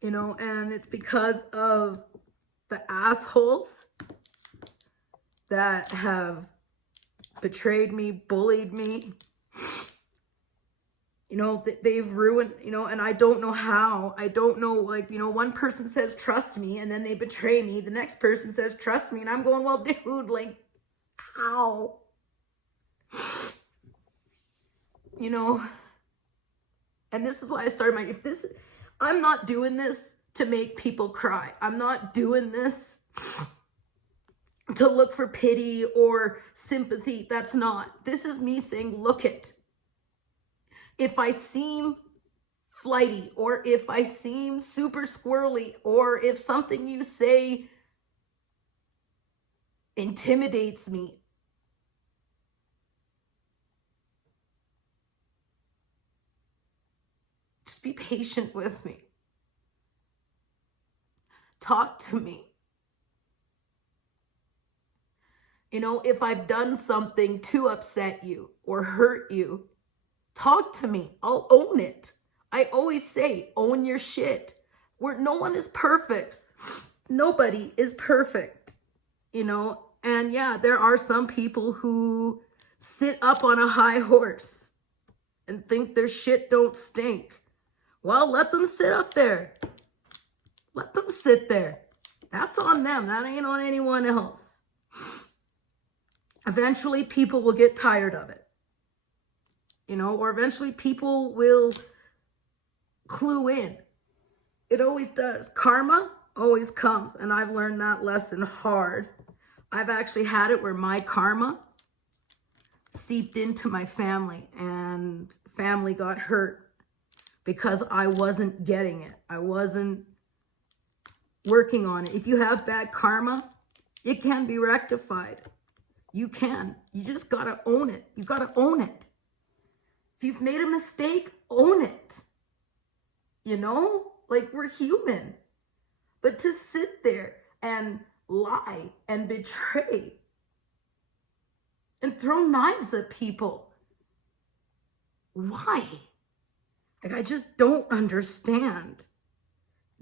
You know, and it's because of the assholes that have betrayed me, bullied me. You know, they've ruined, you know, and I don't know how. I don't know, like, you know, one person says, trust me, and then they betray me. The next person says, trust me. And I'm going, well, dude, like, how? You know, and this is why I started I'm not doing this to make people cry. I'm not doing this to look for pity or sympathy. That's not. This is me saying, look it. If I seem flighty, or if I seem super squirrely, or if something you say intimidates me, just be patient with me. Talk to me. You know, if I've done something to upset you or hurt you, talk to me. I'll own it. I always say, own your shit. Where no one is perfect. Nobody is perfect, you know? And yeah, there are some people who sit up on a high horse and think their shit don't stink. Well, let them sit up there. Let them sit there. That's on them. That ain't on anyone else. Eventually, people will get tired of it, you know, or eventually people will clue in. It always does. Karma always comes, and I've learned that lesson hard. I've actually had it where my karma seeped into my family, and family got hurt because I wasn't getting it. I wasn't working on it. If you have bad karma, it can be rectified. You can. You just gotta own it. You gotta own it. If you've made a mistake, own it. You know? Like, we're human. But to sit there and lie and betray and throw knives at people, why? Like, I just don't understand.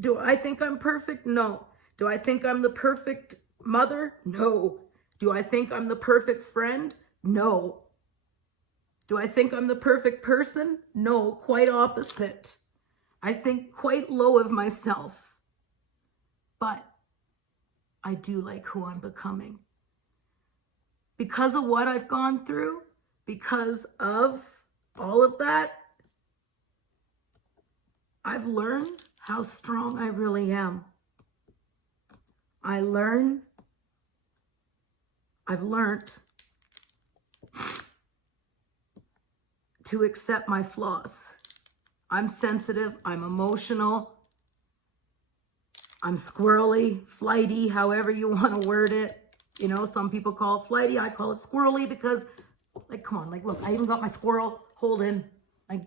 Do I think I'm perfect? No. Do I think I'm the perfect mother? No. Do I think I'm the perfect friend? No. Do I think I'm the perfect person? No, quite opposite. I think quite low of myself. But I do like who I'm becoming. Because of what I've gone through, because of all of that, I've learned how strong I really am. I've learned to accept my flaws. I'm sensitive, I'm emotional, I'm squirrely, flighty, however you want to word it. You know, some people call it flighty, I call it squirrely because, like, come on, like, look, I even got my squirrel holding, like,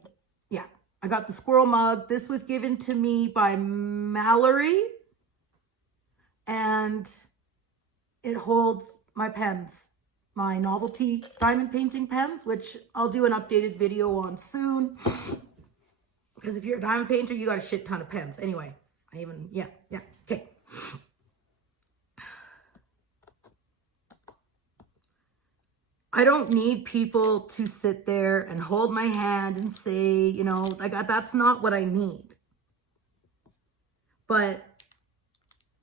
yeah, I got the squirrel mug. This was given to me by Mallory, and it holds my pens, my novelty diamond painting pens, which I'll do an updated video on soon. Because if you're a diamond painter, you got a shit ton of pens. Anyway, okay. I don't need people to sit there and hold my hand and say, you know, like, that's not what I need. But,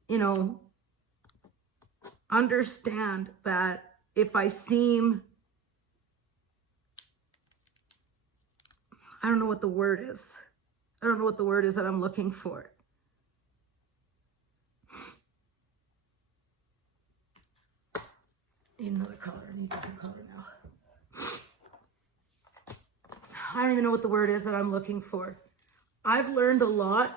you know, understand that if I seem, I don't know what the word is. I don't know what the word is that I'm looking for. Need another color. I need a different color now. I don't even know what the word is that I'm looking for. I've learned a lot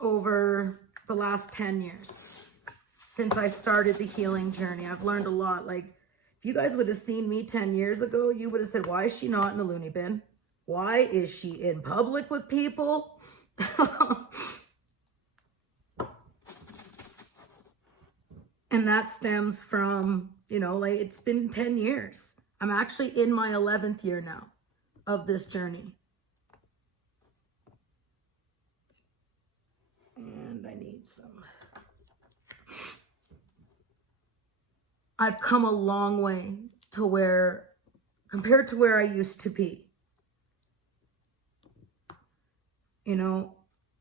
over the last 10 years since I started the healing journey. I've learned a lot. Like, if you guys would have seen me 10 years ago, you would have said, why is she not in a loony bin? Why is she in public with people? And that stems from, you know, like, it's been 10 years. I'm actually in my 11th year now of this journey. And I need some. I've come a long way to where, compared to where I used to be. You know,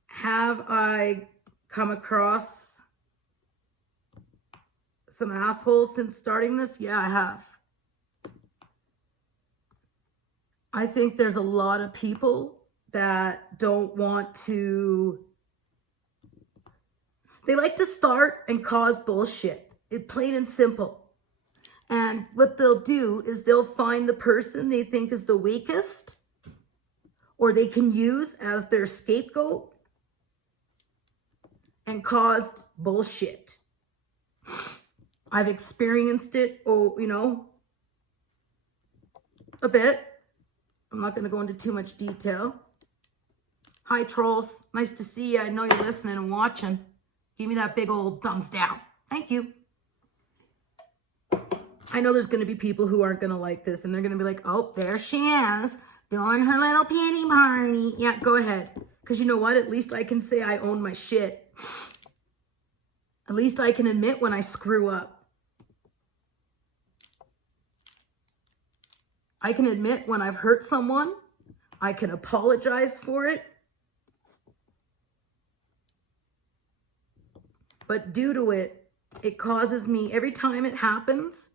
have I come across some assholes since starting this? Yeah, I have. I think there's a lot of people that don't want to, they like to start and cause bullshit. It's plain and simple. And what they'll do is they'll find the person they think is the weakest or they can use as their scapegoat and cause bullshit. I've experienced it, a bit. I'm not going to go into too much detail. Hi, trolls. Nice to see you. I know you're listening and watching. Give me that big old thumbs down. Thank you. I know there's going to be people who aren't going to like this, and they're going to be like, oh, there she is, doing her little panty party. Yeah, go ahead. Because you know what? At least I can say I own my shit. At least I can admit when I screw up. I can admit when I've hurt someone. I can apologize for it. But due to it, it causes me, every time it happens,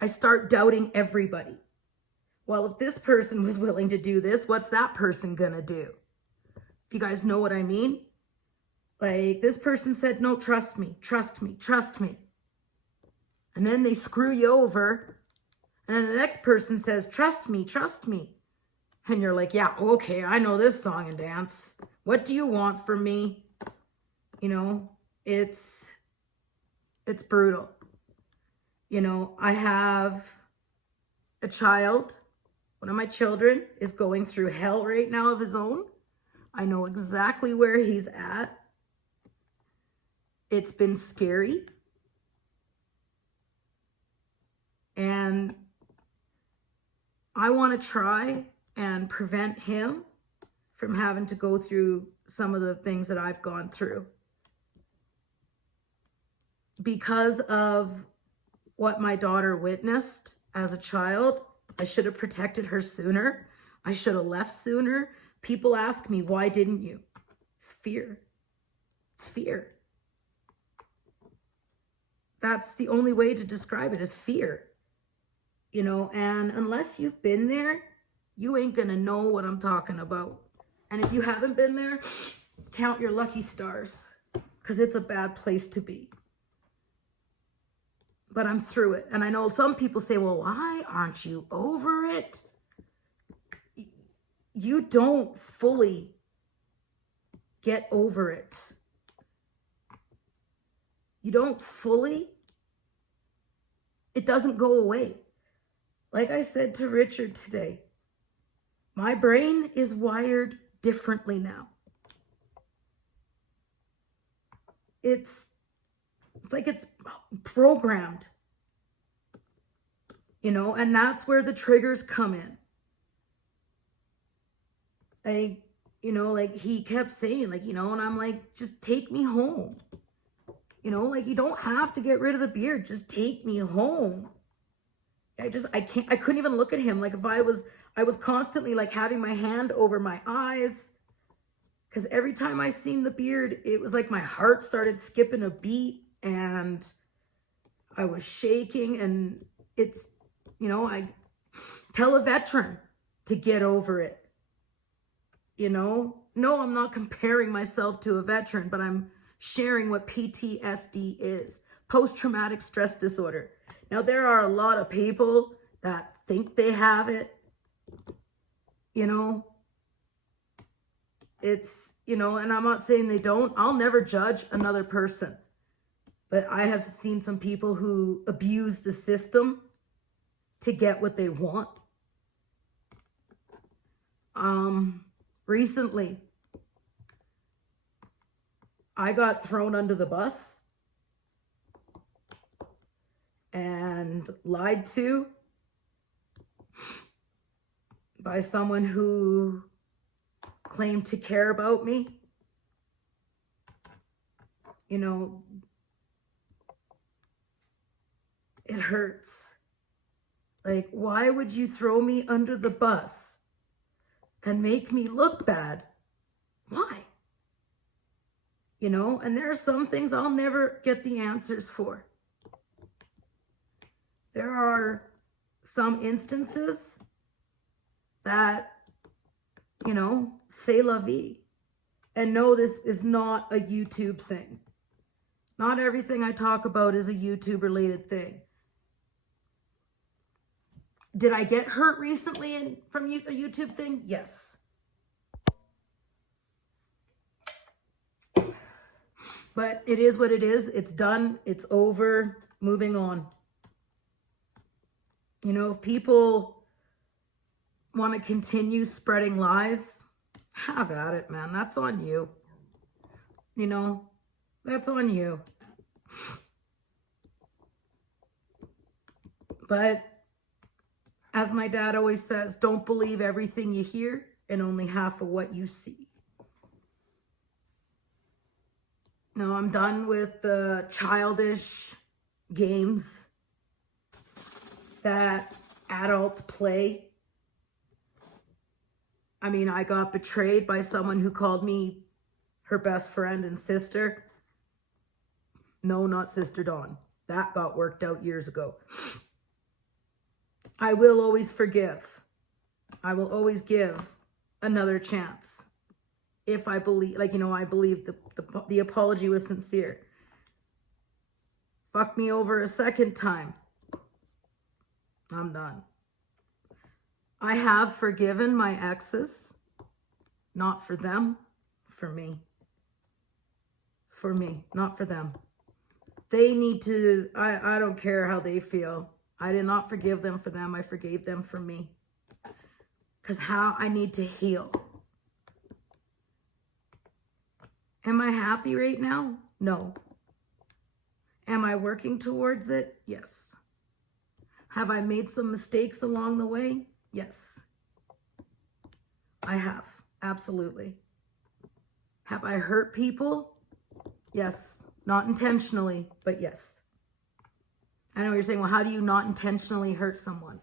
I start doubting everybody. Well, if this person was willing to do this, what's that person gonna do? If you guys know what I mean? Like, this person said, no, trust me, trust me, trust me. And then they screw you over. And then the next person says, trust me, trust me. And you're like, yeah, okay, I know this song and dance. What do you want from me? It's brutal. I have a child. One of my children is going through hell right now of his own. I know exactly where he's at. It's been scary. And I want to try and prevent him from having to go through some of the things that I've gone through. Because of what my daughter witnessed as a child, I should have protected her sooner. I should have left sooner. People ask me, why didn't you? It's fear. It's fear. That's the only way to describe it, is fear. And unless you've been there, you ain't gonna know what I'm talking about. And if you haven't been there, count your lucky stars, because it's a bad place to be. But I'm through it. And I know some people say, well, why aren't you over it? You don't fully get over it. You don't fully. It doesn't go away. Like I said to Richard today, my brain is wired differently now. It's like it's programmed, and that's where the triggers come in. Like he kept saying, and I'm like, just take me home. You don't have to get rid of the beard. Just take me home. I couldn't even look at him. Like if I was constantly like having my hand over my eyes. Because every time I seen the beard, it was like my heart started skipping a beat and I was shaking. And it's, I tell a veteran to get over it. No, I'm not comparing myself to a veteran, but I'm sharing what PTSD is, post-traumatic stress disorder. Now, there are a lot of people that think they have it, It's, and I'm not saying they don't. I'll never judge another person. But I have seen some people who abuse the system to get what they want. Recently, I got thrown under the bus and lied to by someone who claimed to care about me. It hurts. Like, why would you throw me under the bus and make me look bad? Why? And there are some things I'll never get the answers for. There are some instances that You know, c'est la vie. And no, this is not a YouTube thing. Not everything I talk about is a YouTube related thing. Did I get hurt recently from a YouTube thing? Yes. But it is what it is. It's done. It's over. Moving on. You know, if people want to continue spreading lies, have at it, man. That's on you. You know, that's on you. But as my dad always says, don't believe everything you hear and only half of what you see. No, I'm done with the childish games that adults play. I mean, I got betrayed by someone who called me her best friend and sister. No, not Sister Dawn. That got worked out years ago. I will always forgive. I will always give another chance. If I believe, like, you know, I believe the apology was sincere. Fuck me over a second time. I'm done. I have forgiven my exes. Not for them, for me. For me, not for them. They need to, I don't care how they feel. I did not forgive them for them. I forgave them for me. Because how I need to heal. Am I happy right now? No. Am I working towards it? Yes. Have I made some mistakes along the way? Yes. I have. Absolutely. Have I hurt people? Yes. Not intentionally, but yes. I know you're saying, well, how do you not intentionally hurt someone?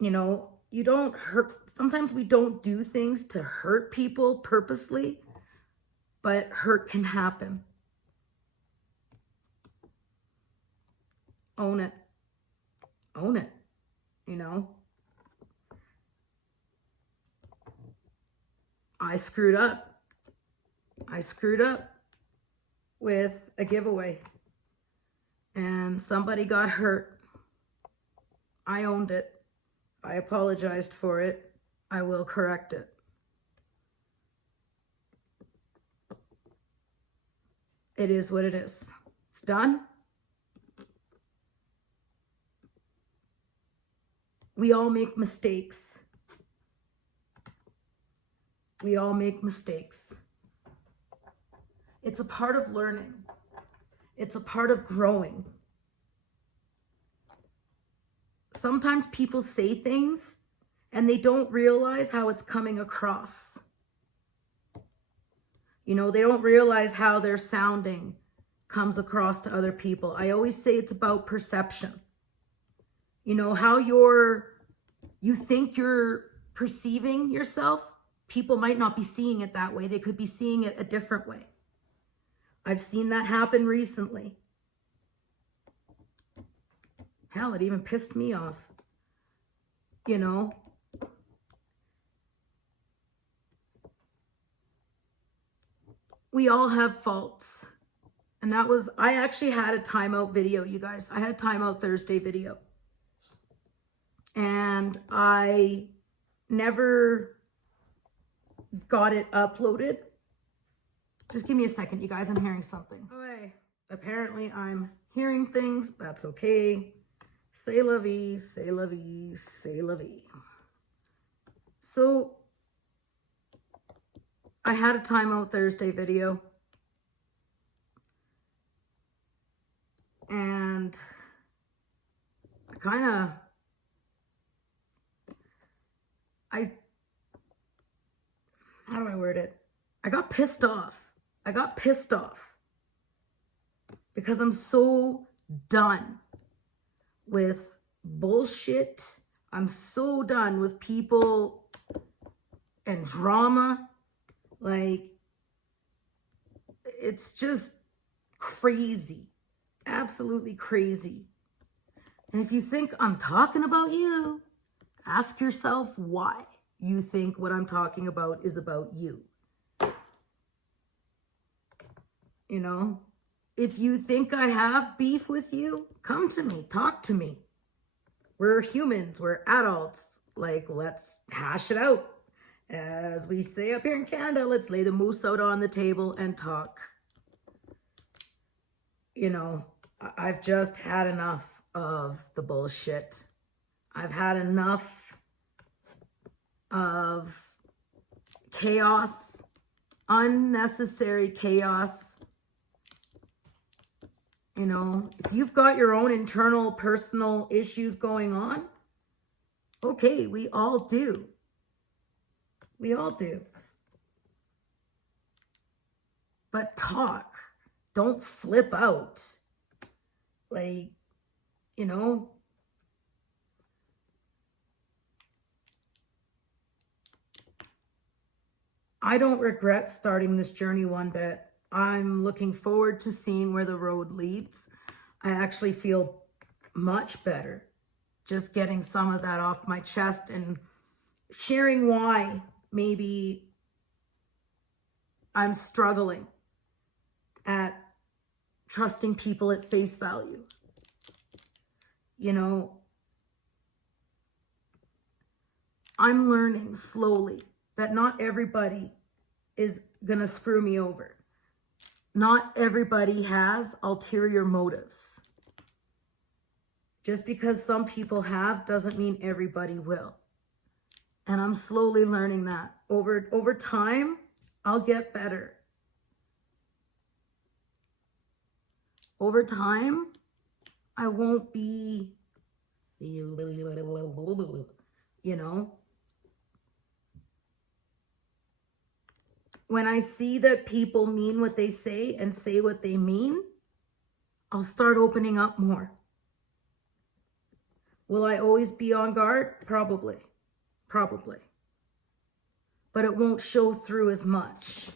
You know, you don't hurt. Sometimes we don't do things to hurt people purposely, but hurt can happen. Own it. Own it. You know? I screwed up. I screwed up with a giveaway. And somebody got hurt. I owned it. I apologized for it. I will correct it. It is what it is. It's done. We all make mistakes. We all make mistakes. It's a part of learning. It's a part of growing. Sometimes people say things and they don't realize how it's coming across. You know, they don't realize how their sounding comes across to other people. I always say it's about perception. You know, how you think you're perceiving yourself, people might not be seeing it that way. They could be seeing it a different way. I've seen that happen recently. Hell, it even pissed me off. You know? We all have faults. And that was, I actually had a timeout video, you guys. I had a timeout Thursday video. And I never got it uploaded. Just give me a second, you guys. I'm hearing something. Okay. Apparently I'm hearing things. That's okay. C'est la vie, c'est la vie, c'est la vie. So I had a timeout Thursday video. And how do I word it? I got pissed off. I got pissed off because I'm so done with bullshit. I'm so done with people and drama. Like, it's just crazy. Absolutely crazy. And if you think I'm talking about you, Ask yourself why you think what I'm talking about is about you. You know, if you think I have beef with you, come to me, talk to me. We're humans, we're adults. Like, let's hash it out. As we say up here in Canada, let's lay the moose out on the table and talk. You know, I've just had enough of the bullshit. I've had enough of chaos, unnecessary chaos. You know, if you've got your own internal personal issues going on, okay, we all do. We all do. But talk. Don't flip out. Like, you know, I don't regret starting this journey one bit. I'm looking forward to seeing where the road leads. I actually feel much better just getting some of that off my chest and sharing why maybe I'm struggling at trusting people at face value. You know, I'm learning slowly that not everybody is gonna screw me over. Not everybody has ulterior motives. Just because some people have doesn't mean everybody will. And I'm slowly learning that. Over time, I'll get better. Over time, I won't be, you know. When I see that people mean what they say and say what they mean, I'll start opening up more. Will I always be on guard? Probably. But it won't show through as much.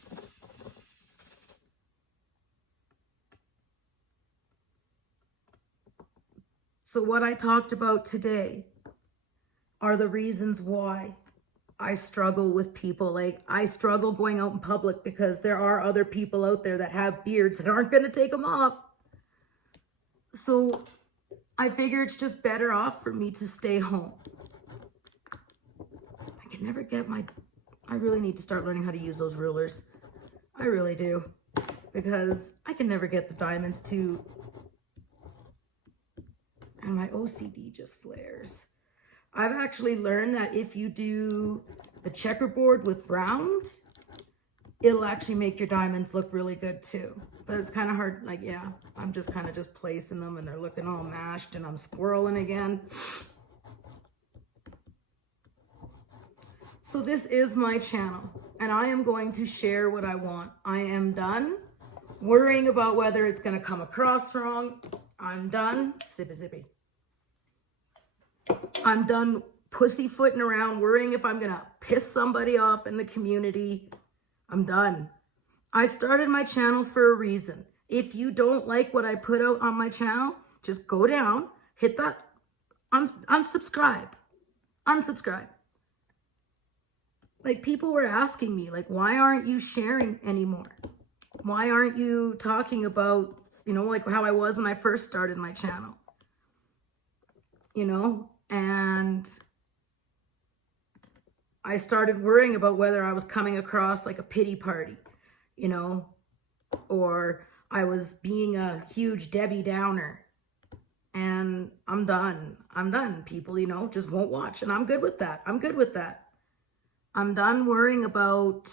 So what I talked about today are the reasons why I struggle with people. Like, I struggle going out in public because there are other people out there that have beards that aren't going to take them off. So I figure it's just better off for me to stay home. I can never get I really need to start learning how to use those rulers. I really do. Because I can never get the diamonds to, and my OCD just flares. I've actually learned that if you do the checkerboard with round, it'll actually make your diamonds look really good too. But it's kind of hard, like, yeah, I'm just kind of just placing them and they're looking all mashed and I'm squirreling again. So this is my channel and I am going to share what I want. I am done worrying about whether it's going to come across wrong. I'm done. Zippy, zippy. I'm done pussyfooting around worrying if I'm going to piss somebody off in the community. I'm done. I started my channel for a reason. If you don't like what I put out on my channel, just go down, hit that unsubscribe. Unsubscribe. Like, people were asking me, like, why aren't you sharing anymore? Why aren't you talking about, you know, like how I was when I first started my channel? You know, and I started worrying about whether I was coming across like a pity party, you know, or I was being a huge Debbie Downer. And I'm done. I'm done. People, you know, just won't watch. And I'm good with that. I'm good with that. I'm done worrying about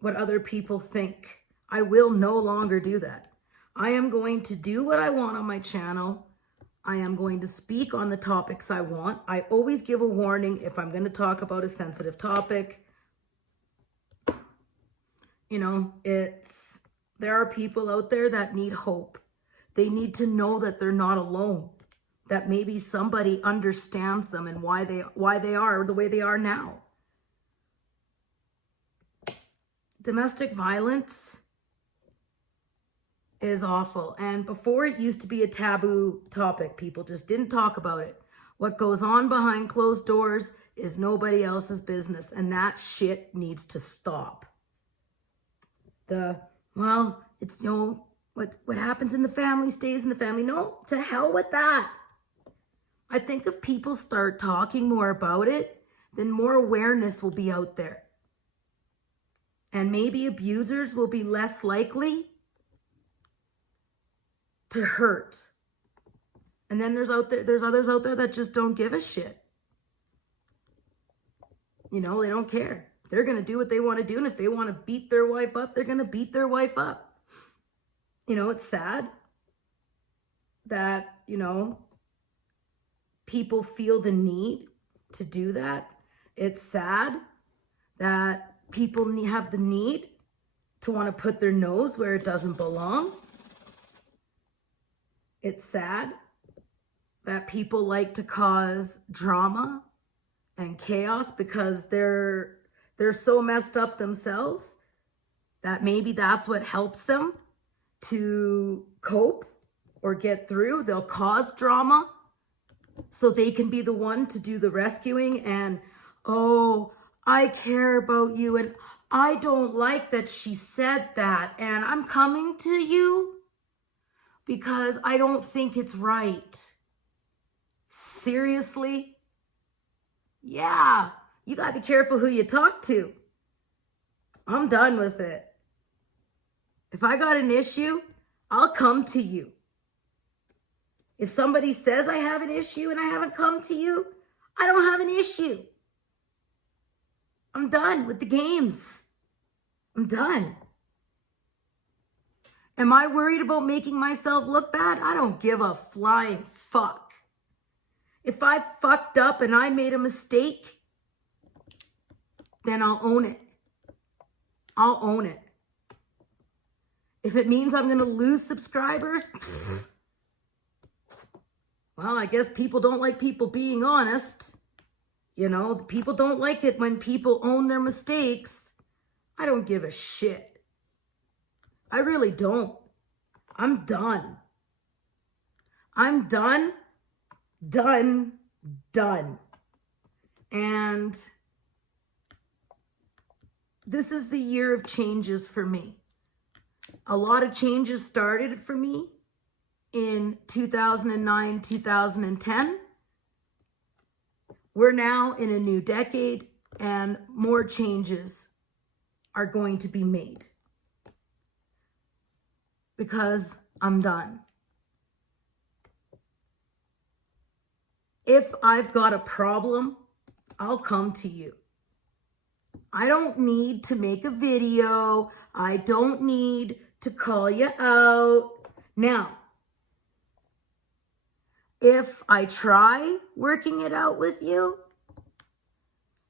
what other people think. I will no longer do that. I am going to do what I want on my channel. I am going to speak on the topics I want. I always give a warning if I'm going to talk about a sensitive topic. You know, there are people out there that need hope. They need to know that they're not alone, that maybe somebody understands them and why they are the way they are now. Domestic violence is awful. And before, it used to be a taboo topic. People just didn't talk about it. What goes on behind closed doors is nobody else's business. And that shit needs to stop. It's what happens in the family stays in the family. No, to hell with that. I think if people start talking more about it, then more awareness will be out there. And maybe abusers will be less likely to hurt. And then there's others out there that just don't give a shit. They don't care. They're going to do what they want to do. And if they want to beat their wife up, they're going to beat their wife up. It's sad that, people feel the need to do that. It's sad that people have the need to want to put their nose where it doesn't belong. It's sad that people like to cause drama and chaos because they're so messed up themselves that maybe that's what helps them to cope or get through. They'll cause drama so they can be the one to do the rescuing and, oh, I care about you and I don't like that she said that and I'm coming to you because I don't think it's right. Seriously? Yeah, you got to be careful who you talk to. I'm done with it. If I got an issue, I'll come to you. If somebody says I have an issue and I haven't come to you, I don't have an issue. I'm done with the games. I'm done. Am I worried about making myself look bad? I don't give a flying fuck. If I fucked up and I made a mistake, then I'll own it. I'll own it. If it means I'm going to lose subscribers, well, I guess people don't like people being honest. People don't like it when people own their mistakes. I don't give a shit. I really don't. I'm done. I'm done. Done. And this is the year of changes for me. A lot of changes started for me in 2009, 2010. We're now in a new decade and more changes are going to be made because I'm done. If I've got a problem, I'll come to you. I don't need to make a video. I don't need to call you out. Now, if I try working it out with you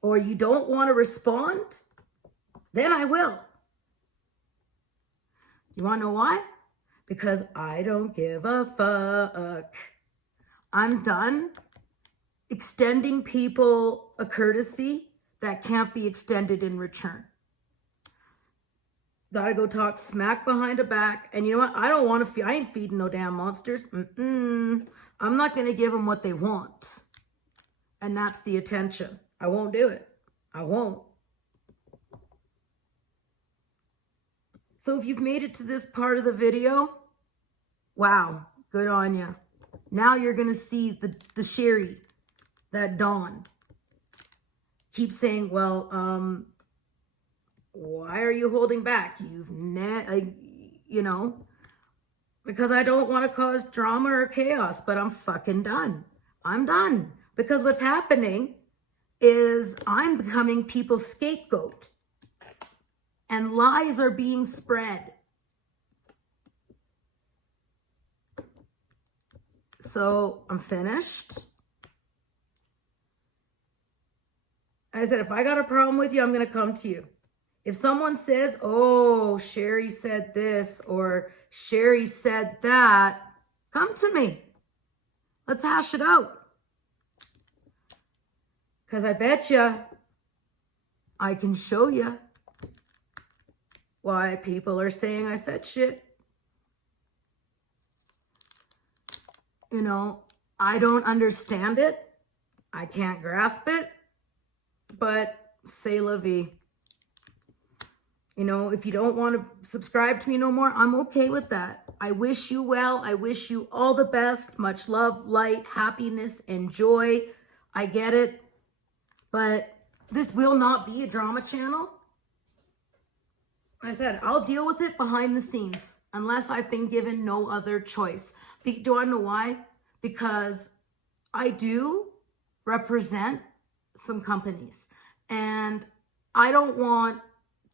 or you don't want to respond, then I will. You want to know why? Because I don't give a fuck. I'm done extending people a courtesy that can't be extended in return. Gotta go talk smack behind a back. And you know what? I ain't feeding no damn monsters. I'm not going to give them what they want. And that's the attention. I won't do it. I won't. So if you've made it to this part of the video, wow, good on you. Now you're going to see the Sherry, that Dawn. Keep saying, well, why are you holding back? Because I don't want to cause drama or chaos, but I'm fucking done. I'm done. Because what's happening is I'm becoming people's scapegoat. And lies are being spread. So I'm finished. I said, if I got a problem with you, I'm going to come to you. If someone says, oh, Sherry said this or Sherry said that, come to me. Let's hash it out. Because I bet you I can show you why people are saying I said shit. I don't understand it. I can't grasp it. but c'est la vie. You know, if you don't want to subscribe to me no more, I'm okay with that. I wish you well. I wish you all the best. Much love, light, happiness, and joy. I get it. But this will not be a drama channel. Like I said, I'll deal with it behind the scenes unless I've been given no other choice. Do you want to know why? Because I do represent some companies, and I want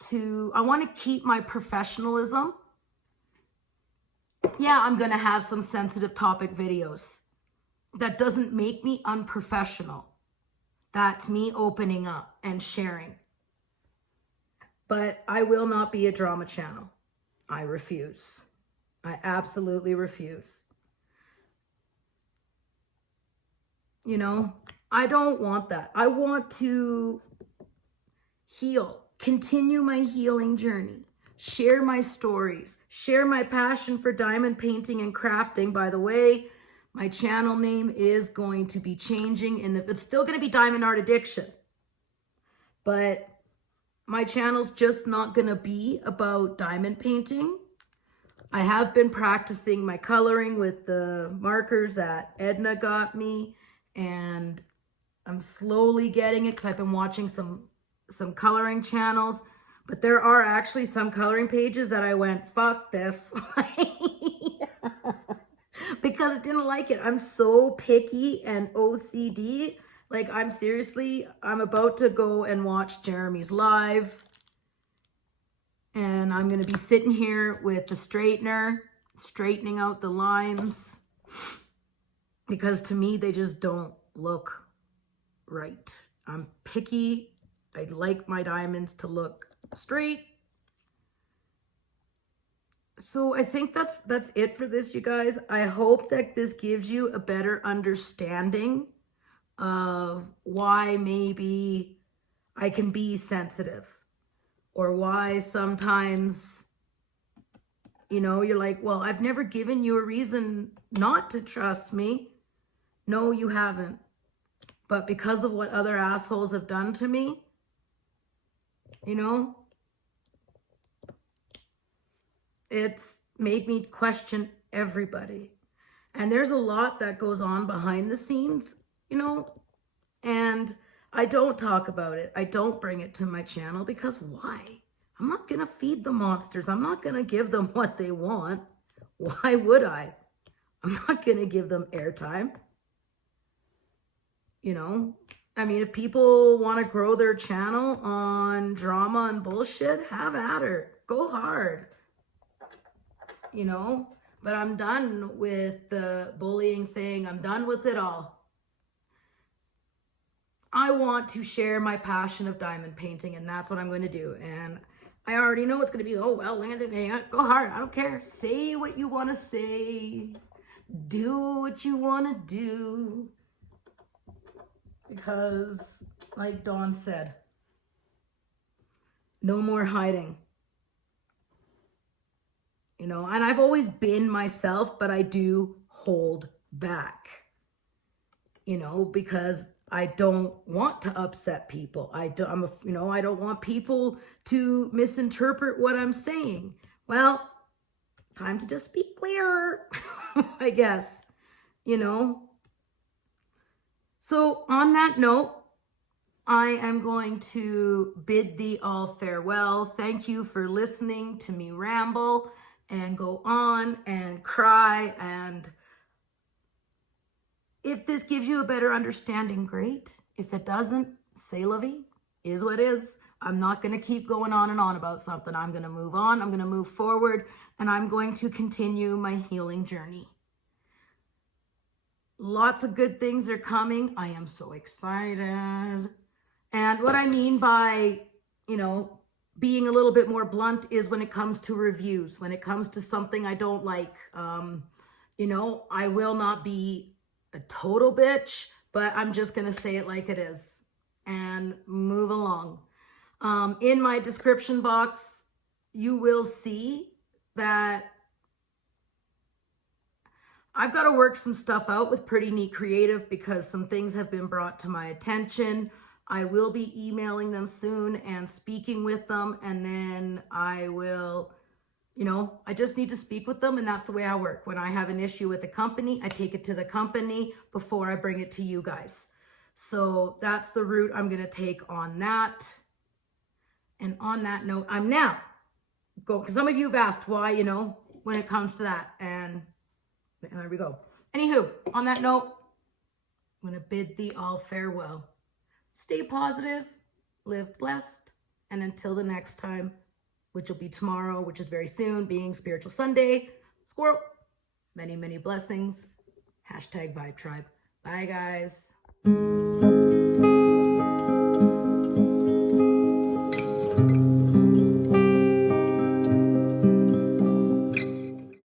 to keep my professionalism. Yeah, I'm going to have some sensitive topic videos. That doesn't make me unprofessional. That's me opening up and sharing. But I will not be a drama channel. I refuse. I absolutely refuse. You know, I don't want that. I want to heal, continue my healing journey, share my stories, share my passion for diamond painting and crafting. By the way, my channel name is going to be changing, it's still going to be Diamond Art Addiction, but my channel's just not going to be about diamond painting. I have been practicing my coloring with the markers that Edna got me, and I'm slowly getting it because I've been watching some coloring channels, but there are actually some coloring pages that I went, fuck this, because I didn't like it. I'm so picky and OCD. Like, I'm about to go and watch Jeremy's live, and I'm going to be sitting here with the straightener, straightening out the lines, because to me, they just don't look right. I'm picky. I like my diamonds to look straight. So I think that's it for this, you guys. I hope that this gives you a better understanding of why maybe I can be sensitive, or why sometimes, you know, you're like, well, I've never given you a reason not to trust me. No, you haven't. But because of what other assholes have done to me, you know, it's made me question everybody. And there's a lot that goes on behind the scenes, you know, and I don't talk about it. I don't bring it to my channel because why? I'm not going to feed the monsters. I'm not going to give them what they want. Why would I? I'm not going to give them airtime. You know, I mean, if people want to grow their channel on drama and bullshit, have at her. Go hard. You know, but I'm done with the bullying thing. I'm done with it all. I want to share my passion of diamond painting, and that's what I'm going to do. And I already know it's going to be, oh, well, go hard. I don't care. Say what you want to say. Do what you want to do. Because, like Dawn said, no more hiding. You know, and I've always been myself, but I do hold back. You know, because I don't want to upset people. I don't want people to misinterpret what I'm saying. Well, time to just be clearer, I guess, you know. So on that note, I am going to bid thee all farewell. Thank you for listening to me ramble and go on and cry. And if this gives you a better understanding, great. If it doesn't, c'est la vie, is what is. I'm not going to keep going on and on about something. I'm going to move on. I'm going to move forward, and I'm going to continue my healing journey. Lots of good things are coming. I am so excited. And what I mean by, you know, being a little bit more blunt is when it comes to reviews, when it comes to something I don't like, you know, I will not be a total bitch, but I'm just going to say it like it is and move along. In my description box, you will see that I've got to work some stuff out with Pretty Neat Creative because some things have been brought to my attention. I will be emailing them soon and speaking with them, and then I will, I just need to speak with them, and that's the way I work. When I have an issue with the company, I take it to the company before I bring it to you guys. So that's the route I'm going to take on that. And on that note, I'm now going, because some of you have asked why, when it comes to that, and there we go. Anywho, on that note, I'm going to bid thee all farewell. Stay positive, live blessed, and until the next time, which will be tomorrow, which is very soon, being Spiritual Sunday, squirrel, many, many blessings. #Vibe Tribe. Bye, guys.